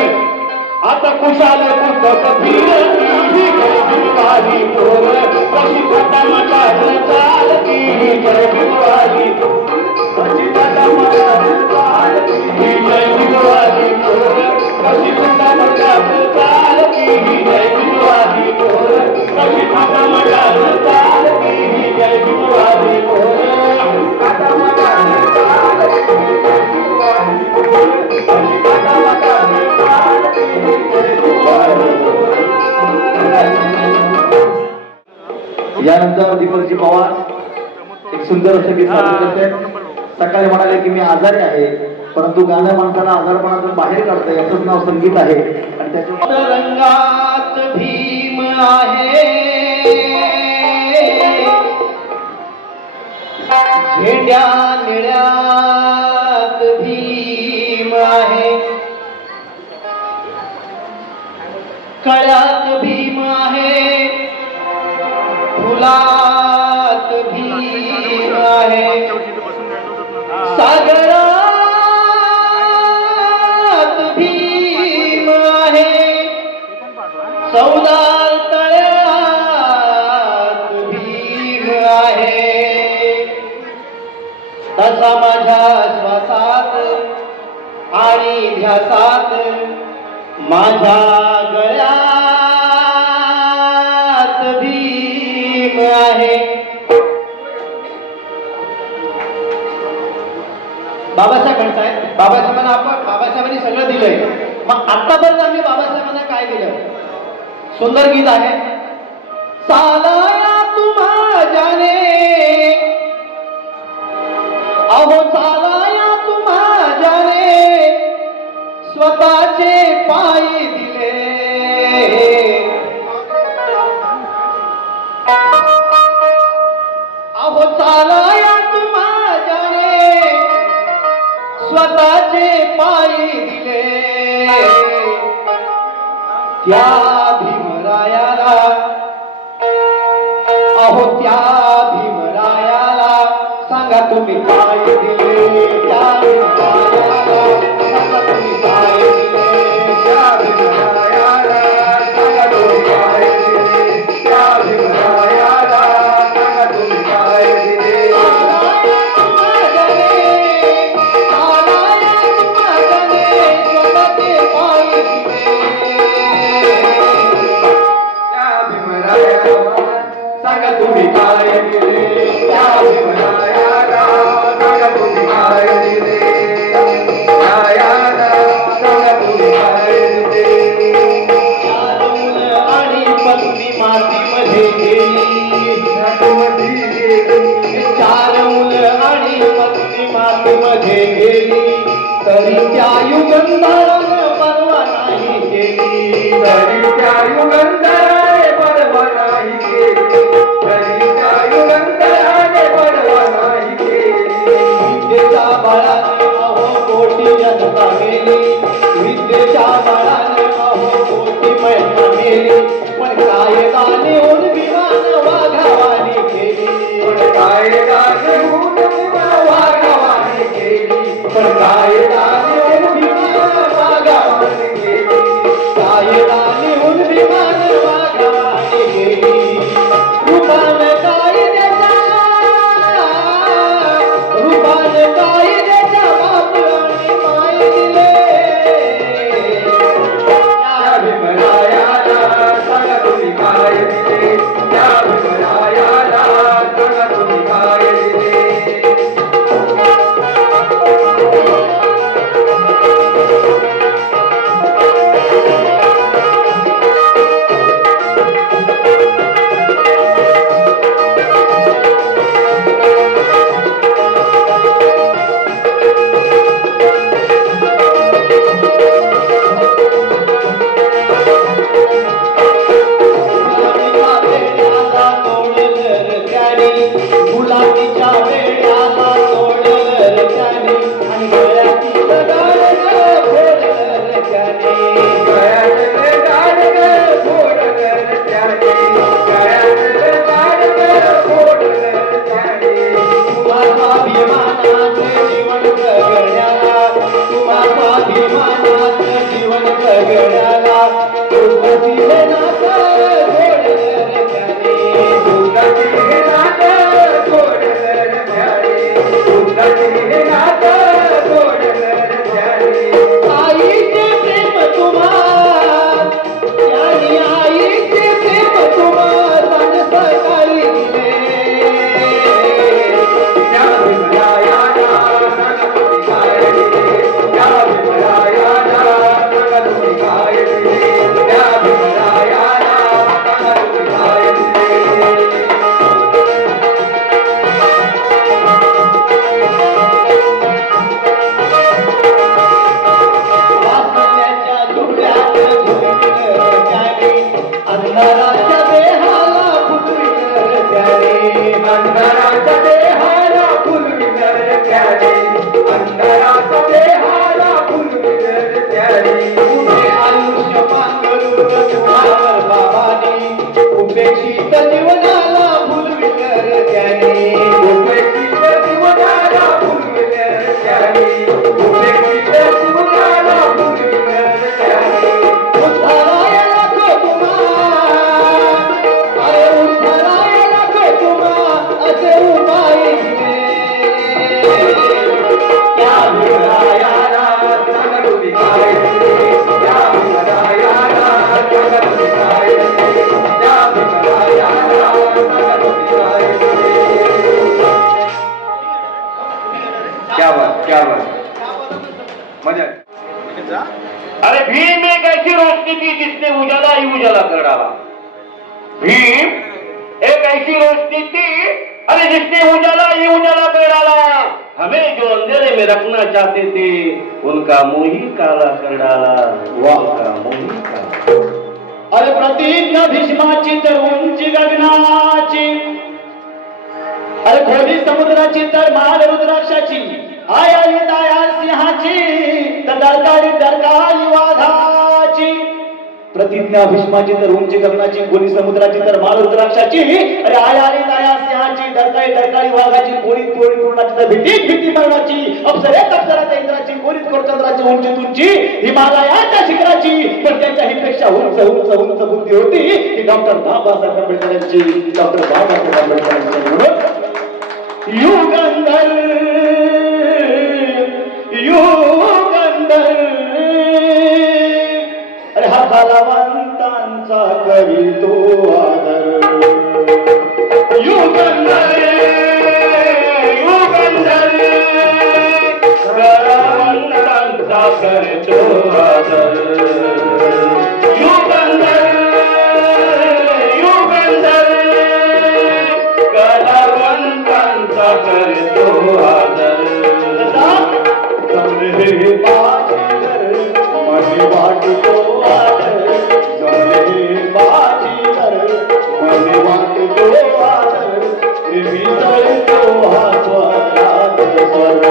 आता कुशाल कुठत फिरती ही जय भिवाली पोर कशी खटामटात चालती ही जय भिवाली कशी खटामटात चालती ही जय भिवाली पोर कशी खटामटात चालती ही जय भिवाली पोर कशी खटामटात चालती ही जय भिवाली पोर खटामटात चालती ही जय भिवाली पोर कशी खटामटात चालती ही जय भिवाली यानंतर दीपकजी पवार एक सुंदर असं गीत सादर करते. सकाळी म्हणाले की मी आजारी आहे, परंतु गाणं माणसाला आजारपणातून बाहेर काढतं, याचंच नाव संगीत आहे. आणि त्याच्या रंगात भीम आहे, झेंड्या निळ्यात भीम आहे, कळ्यात भीम आहे, फुलात भीम आहे, सागरात भीम आहे, चौदार तळ्यात भीम आहे. तसा माझ्या श्वासात आणि ध्यासात माझ्या गळ्यात भीम आहे. बाबासाहेब म्हणताय, बाबासाहेबांनी सगळं दिलंय, मग आतापर्यंत आम्ही बाबासाहेबांना काय दिलं? सुंदर गीत आहे. सालाया तुम्हा जाने, अहो सालाया तुम्हा जाने, स्वतःचे पाय दिले, अहो सालाया तुम्हा जाने, स्वतःचे पाय दिले, त्या भीमरायाला, अहो त्या भीमरायाला सांगा तुम्ही काय दिले, त्या भीमरायाला सांगा तुम्ही काय दिले, त्या भीमरायाला सांगा तुम्ही काय दिले, त्या भीमरायाला सांगा तुम्ही काय दिले. सांगा तुम्ही काय दिले, त्या भीमरायाला सांगा तुम्ही काय दिले, रायाला सांगा तुम्ही काय दिले. चार मुलं आणि पत्नी मातीमध्ये गेली, चार मुलं आणि पत्नी मातीमध्ये गेली, तरी त्या युगंधरानं परवा नाही केली, तरी त्या युगंधराने परवा नाही केली, तरी त्या युगंधराने परवा नाही केली. विद्येच्या बळाने अहो कोटी जनता गेली, विद्येच्या बळाने अहो कोटी महिला गेली, पण कायदाने उर्मिमान वाघावानी केली, पण कायदाने उर्मिमान वाघावानी केली, पण कायदाने उर्मिमान वाघावानी केली, कायदाने उर्मिमान वाघावानी केली. रूपाने कायद्याच्या, रूपाने कायद्याच्या बाप आणि माय दिले, त्या भीमरायाला सांगा तुम्ही काय दिले, त्या भीमरायाला सांगा तुम्ही काय दिले. गुलाबीच्या वेळ्याला तोडलं त्याने, आणि गळ्याची गाडगं फोडलं त्याने, गळ्यातलं गाडगं फोडलं त्याने, गळ्यातलं गाडगं फोडलं त्याने. तुम्हा स्वाभिमानाचं जीवन जगण्याला, तुम्हा स्वाभिमानाचं जीवन जगण्याला अरे भीम एक ऐसी रोशनी थी जिसने उजाला ही उजाला कर डाला। भीम एक ऐसी रोशनी थी, अरे जिसने उजाला ही उजाला कर डाला। हमें जो अंधेरे में रखना चाहते थे उनका मुंह ही काला कर डाला। वाह का मुंह ही काला। अरे प्रतिज्ञा भीष्माची तर उंची गगनाची, अरे खोली समुद्राची तर माल रुद्राक्षाची, आय आली ताया सिंहाची तर दरकारी वाघाची। प्रतिज्ञा भीष्माची तर उंची गगनाची, खोली समुद्राची तर माल रुद्राक्षाची, अरे आय आली ताया सिंहाची दरकारी वाघाची, कोळीत कोळी पूर्णाची तर भीती मरणाची, अप्सरेत अप्सराच्या इंद्राची, कोळीत कोळचंद्राची उंची हिमालयाच्या शिखराची। पण त्यांच्याही पेक्षा उंच बुद्धी होती ही डॉक्टर बाबासाहेब आंबेडकरांची, डॉक्टर बाबासाहेब आंबेडकरांची। म्हणून युगंधर अरे हा कलावंतांचा करीतो आदर। युगंधर कलावंतांचा करतो आदर। युगंधर कलावंतांचा करतो आदर। जमले बाजीगर मनी वाटतो आदर, जमले बाजीगर मनी वाटतो आदर, मिसळतो हा स्वरात स्वर।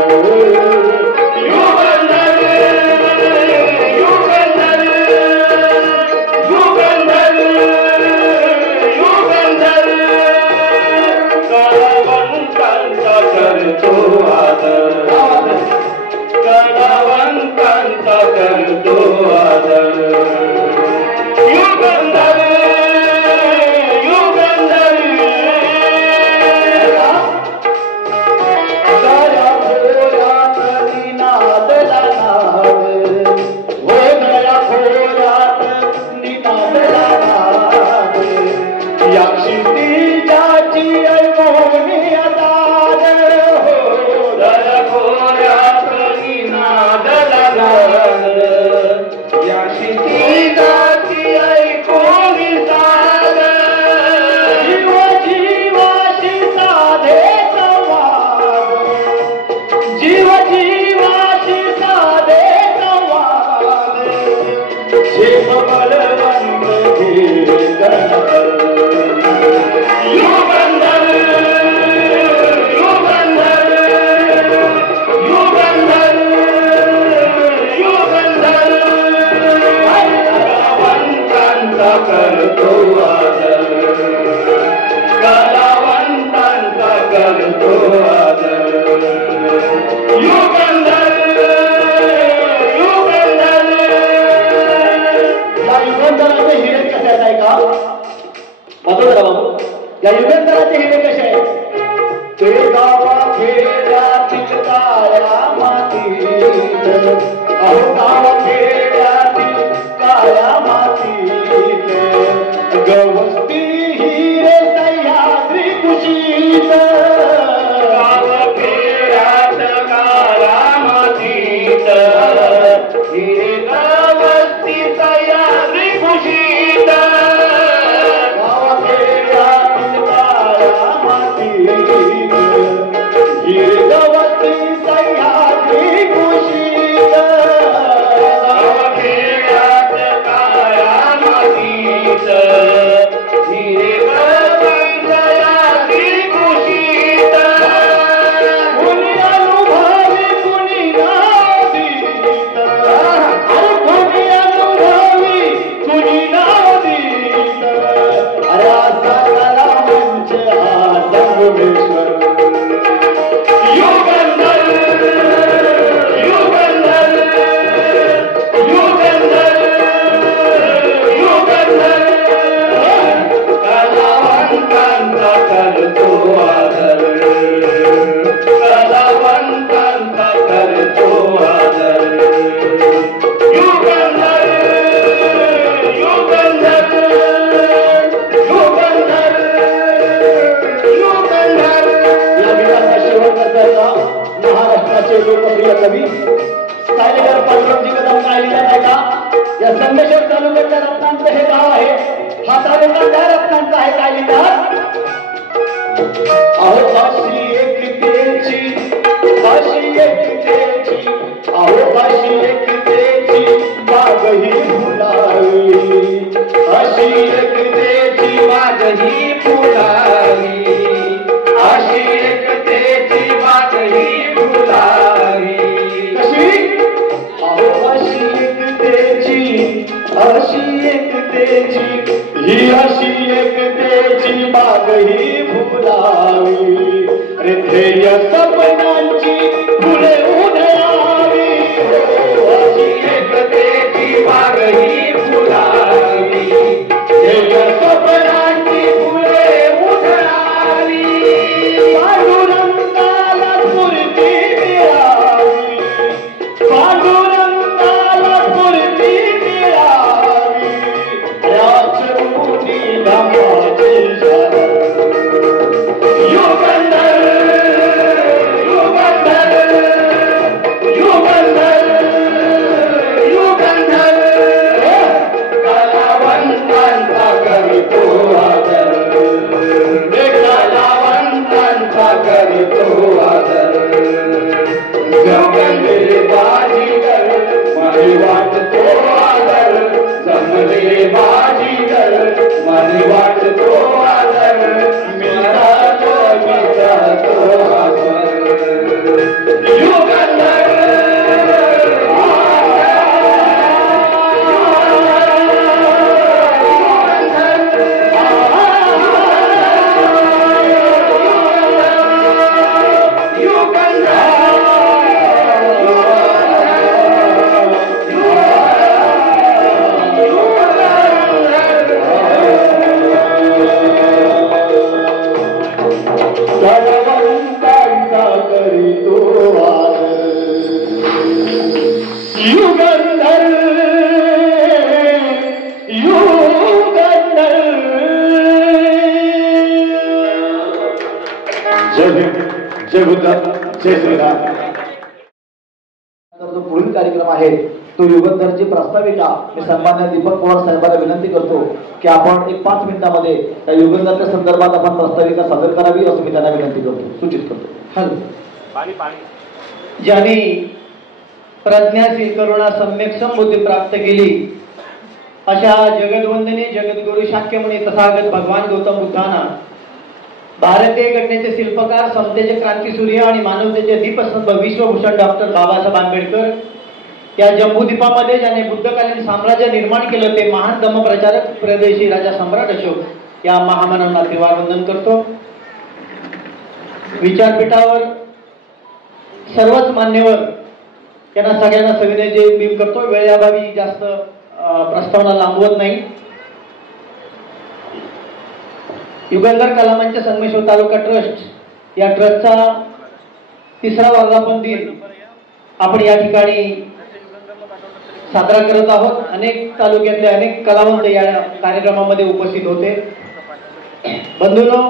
कलावंतांचा करतो आदर, कलावंतांचा करतो आदर। या युगंधराचे हिरे कसे आहेत? ते गावा खेड्यातील काळ्या मातीत, अहो गावा खेड्यातील काळ्या मातीत गवसती हिरे सह्याद्री कुशीत, गावा खेड्यात काळ्या मातीत हिरे गवसती सह्याद्री कुशीत, गावा खेड्यातील काळ्या मातीत हिरे गवसती सह्याद्री कुशीत, गावा खेड्यात काळ्या मातीत हिरे गवसती सह्याद्री कुशीत, कुणी अनुभवी कुणी नादीत, अरे कुणी अनुभवी कुणी नादीत, अरे असा कला मंच हा संगमेश्वर युगंधर युगंधर युगंधर युगंधर कलावंतांचा करतो आदर, कलावंतांचा करतो आदर, युगंधर युगंधर युगंधर युगंधर. या गीताचा शेवट करताना महाराष्ट्राचे लोकप्रिय कवी सायलेकर पांडुरंगजी कदम काय लिहिलं नाही का? या संगमेश्वर तालुक्यातल्या रत्नांचं हे गाव आहे, हा तालुका त्या रत्नांचा आहे. काय लिहितात? अहो अशी एकतेची, अशी एकतेची, अहो अशी एकतेची बागही फुलावी, अशी एकतेची बागही फुलावी, अशी एकतेची बागही फुलावी. कशी? अहो अशी एकतेची, अशी एकतेची, ही अशी एकतेची बागही फुलावी, रे ध्येय सपनांची फुले उधळावी, अशी एकतेची बागही फुलावी, ध्येय सपनांची फुले उधळावी, पांडुरंगाला स्फूर्ती मिळावी, पांडुरंगाला स्फूर्ती मिळावी, राजमुनी धामाची झाला. युगंधर युगंधर युगंधर युगंधर कलावंतांचा करीतो आदर, कलावंतांचा करीतो आदर, जमले बाजीगर माझी वाटतो आदर, जमले बाजीगर माझी वाटतो आदर, मिळतो मिळतो आदर. युगंधर कलावंतांचा करीतो आदर, युगंधर युगंधर. जय भीम, जय बुद्ध, जय श्रीराम. जो पुढील कार्यक्रम आहे तो युगंधरची प्रास्ताविका मी सन्मान्य दीपक पवार साहेबांना विनंती करतो की आपण एक 5 मिनिटांमध्ये त्या युगंधरच्या संदर्भात आपण प्रास्ताविका सादर करावी असं मी त्यांना विनंती करतो, सूचित करतो. हॅलो. पाणी पाणी. ज्यांनी प्रज्ञाशील करुणा सम्यक समबुद्धी प्राप्त केली अशा जगद्वंदनी जगद्गुरु शाक्यमुनी तथागत भगवान गौतम बुद्धांना भारतीय घटनेचे शिल्पकार, समतेचे क्रांतीसूर्य आणि मानवतेचे दीपस्तंभ विश्वभूषण डॉक्टर बाबासाहेब आंबेडकर या जम्बूद्वीपामध्ये ज्याने बुद्धकालीन साम्राज्य निर्माण केलं ते महान धम्मप्रचारक प्रदेशी राजा सम्राट अशोक या महामानवांना त्रिवार वंदन करतो. विचारपीठावर सर्वच मान्यवर यांना सगळ्यांना सविनय मी करतो. वेळेअभावी जास्त प्रस्तावना लांबवत नाही. युगंधर कलामंच संगमेश्वर तालुका ट्रस्ट या ट्रस्टचा 3रा वर्धापन दिन आपण या ठिकाणी साजरा करत आहोत। अनेक तालुक्यातले अनेक कलावंत या कार्यक्रमामध्ये उपस्थित होते। बंधूंनो,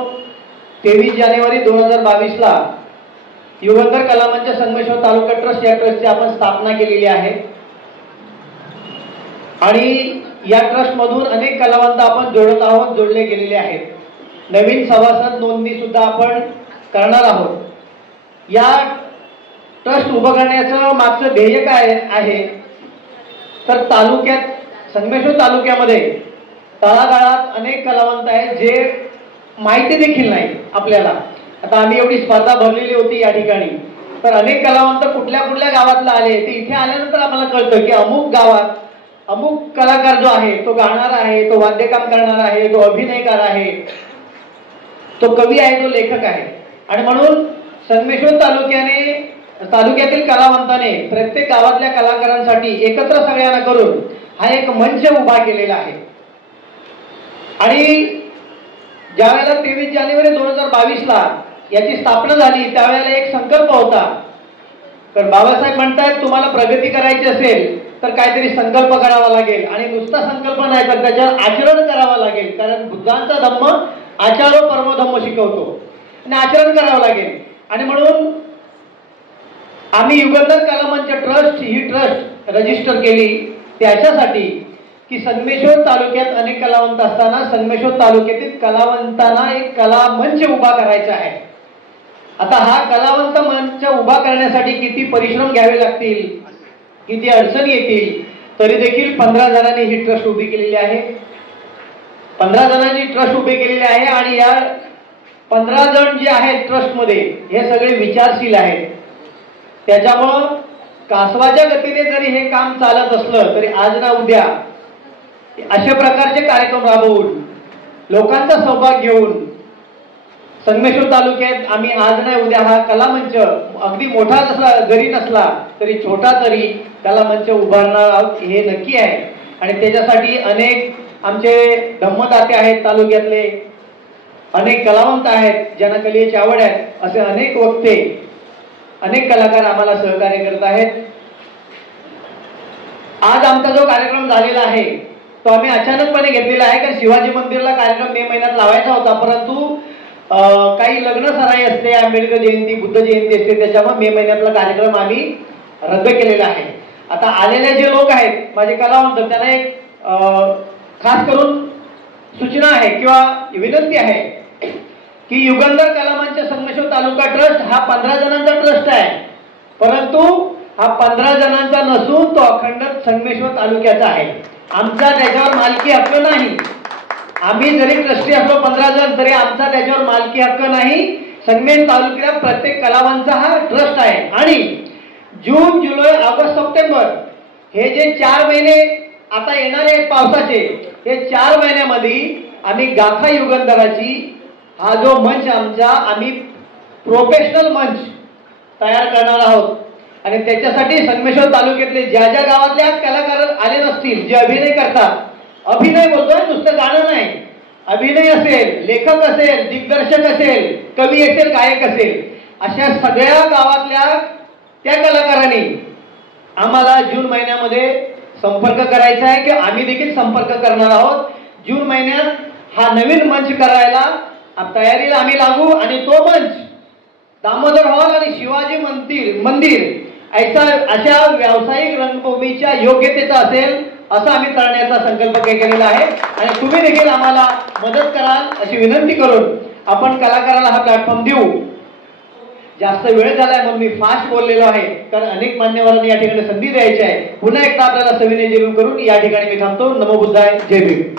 23 जानेवारी 2022 ला युगंधर कलामंच संगमेश्वर तालुका ट्रस्ट या ट्रस्टची आपण स्थापना केलेली आहे आणि या ट्रस्ट मधून अनेक कलावंत आपण जोडत आहोत, जोडले गेलेले आहेत। नवीन सभासद नोंदणी सुद्धा आपण करणार आहोत। या ट्रस्ट उभं करण्याचं मागचं ध्येय काय आहे तर तालुक्यात संगमेश्वर तालुक्यामध्ये तळागाळात अनेक कलावंत आहेत जे माहिती देखील नाही आपल्याला। आता आम्ही एवढी स्पर्धा भरलेली होती या ठिकाणी, तर अनेक कलावंत कुठल्या कुठल्या गावातला आले ते इथे आल्यानंतर आम्हाला कळतं की अमुक गावात अमुक कलाकार जो आहे तो गाणार आहे, तो वाद्यकाम करणार आहे, तो अभिनयकार आहे, तो कवी आहे, तो लेखक आहे। आणि म्हणून संगमेश्वर तालुक्यातील कलावंताने प्रत्येक गावातल्या कलाकारांसाठी एकत्र सगळ्यांना करून हा एक मंच उभा केलेला आहे। आणि ज्यावेळेला 23 जानेवारी 2022 ला याची स्थापना झाली त्यावेळेला एक संकल्प होता, तर बाबासाहेब म्हणतात तुम्हाला प्रगती करायची असेल तर काहीतरी संकल्प करावा लागेल आणि नुसता संकल्प नाही तर त्याच्यावर आचरण करावं लागेल, कारण बुद्धांचा धम्म आचारो परमो धम्म शिकवतो आणि आचरण करावं लागेल। आणि म्हणून आम्ही युगंधर कलामंच ट्रस्ट ही ट्रस्ट रजिस्टर केली त्याच्यासाठी की संगमेश्वर तालुक्यात अनेक कलावंत असताना संगमेश्वर तालुक्यातील कलावंतांना एक कला मंच उभा करायचा आहे। आता हा कलावंत मंच उभा करण्यासाठी किती परिश्रम घ्यावे लागतील, किती अडचणी येतील, तरी देखील 15 जणांनी ही ट्रस्ट उभी केलेली आहे। 15 जणांनी ट्रस्ट उभी केलेली आहे आणि या 15 जण जे आहेत ट्रस्ट मध्ये हे सगळे विचारशील आहेत। त्याच्यामुळं कासवाच्या गतीने जरी हे काम चालत असलं तरी आज ना उद्या अशा प्रकारचे कार्यक्रम राबवून लोकांचा सहभाग घेऊन संगमेश्वर तालुक्यात आम्ही आज नाही उद्या हा कलामंच अगदी मोठा जसा जरी नसला तरी छोटा तरी कलामंच उभारणार आहोत हे नक्की आहे। आणि त्याच्यासाठी अनेक आमचे धम्मदाते आहेत, तालुक्यातले अनेक कलावंत आहेत ज्यांना कलेची आवड आहे, असे अनेक वक्ते अनेक कलाकार आम्हाला सहकार्य करत आहेत। आज आमचा जो कार्यक्रम झालेला आहे तो आम्ही अचानकपणे घेतलेला आहे, कारण शिवाजी मंदिरला कार्यक्रम मे महिन्यात लावायचा होता, परंतु काही लग्न सराई असते, आंबेडकर जयंती, बुद्ध जयंती असते, त्याच्यामुळे मे महिन्यातला कार्यक्रम आम्ही रद्द केलेला आहे। आता आलेले जे लोक आहेत माझे कलावंत त्यांना एक खास करून सूचना आहे किंवा विनंती आहे की युगंधर कलामंच संगमेश्वर तालुका ट्रस्ट हा 15 जणांचा ट्रस्ट आहे, परंतु हा 15 जणांचा नसून तो अखंड संगमेश्वर तालुक्याचा आहे। आमचा त्याच्यावर मालकी हक्क नाही। आम्ही जरी ट्रस्टी असलो 15 जण तरी आमचा त्याच्यावर मालकी हक्क नाही। संगमेश्वर तालुक्यात प्रत्येक कलावंतचा हा ट्रस्ट आहे। आणि जून, जुलै, ऑगस्ट, सप्टेंबर हे जे 4 महिने आता येणारे आहेत पावसाचे, हे 4 महिन्यामध्ये आम्ही गाथा युगंधराची हा जो मंच आमचा आम्ही प्रोफेशनल मंच तयार करणार आहोत। आणि त्याच्यासाठी संगमेश्वर तालुक्यातले ज्या ज्या गावातले कलाकार आले नसतील, जे अभिनय करतात, अभिनय बोलतोय नुसतं गाणं नाही, अभिनय असेल, लेखक असेल, दिग्दर्शक असेल, कवी असेल, गायक असेल, अशा सगळ्या गावातल्या त्या कलाकारांनी आम्हाला जून महिन्यामध्ये संपर्क करायचा आहे की आम्ही देखील संपर्क करणार आहोत। जून महिन्यात हा नवीन मंच करायला तयारीला आम्ही लागू आणि तो मंच दामोदर हॉल आणि शिवाजी मंदिर अशा व्यावसायिक रंगभूमीच्या योग्यतेचा असेल असं आम्ही करण्याचा संकल्प केलेला आहे। आणि तुम्ही देखील आम्हाला मदत कराल अशी विनंती करून आपण कलाकाराला हा प्लॅटफॉर्म देऊ। जास्त वेळ झालाय म्हणून मी फास्ट बोललेलो आहे, कारण अनेक मान्यवरांनी या ठिकाणी संधी द्यायची आहे। पुन्हा एकदा आपल्याला सविनय जरूर करून या ठिकाणी मी थांबतो। नमो बुद्धाय, जय भीम।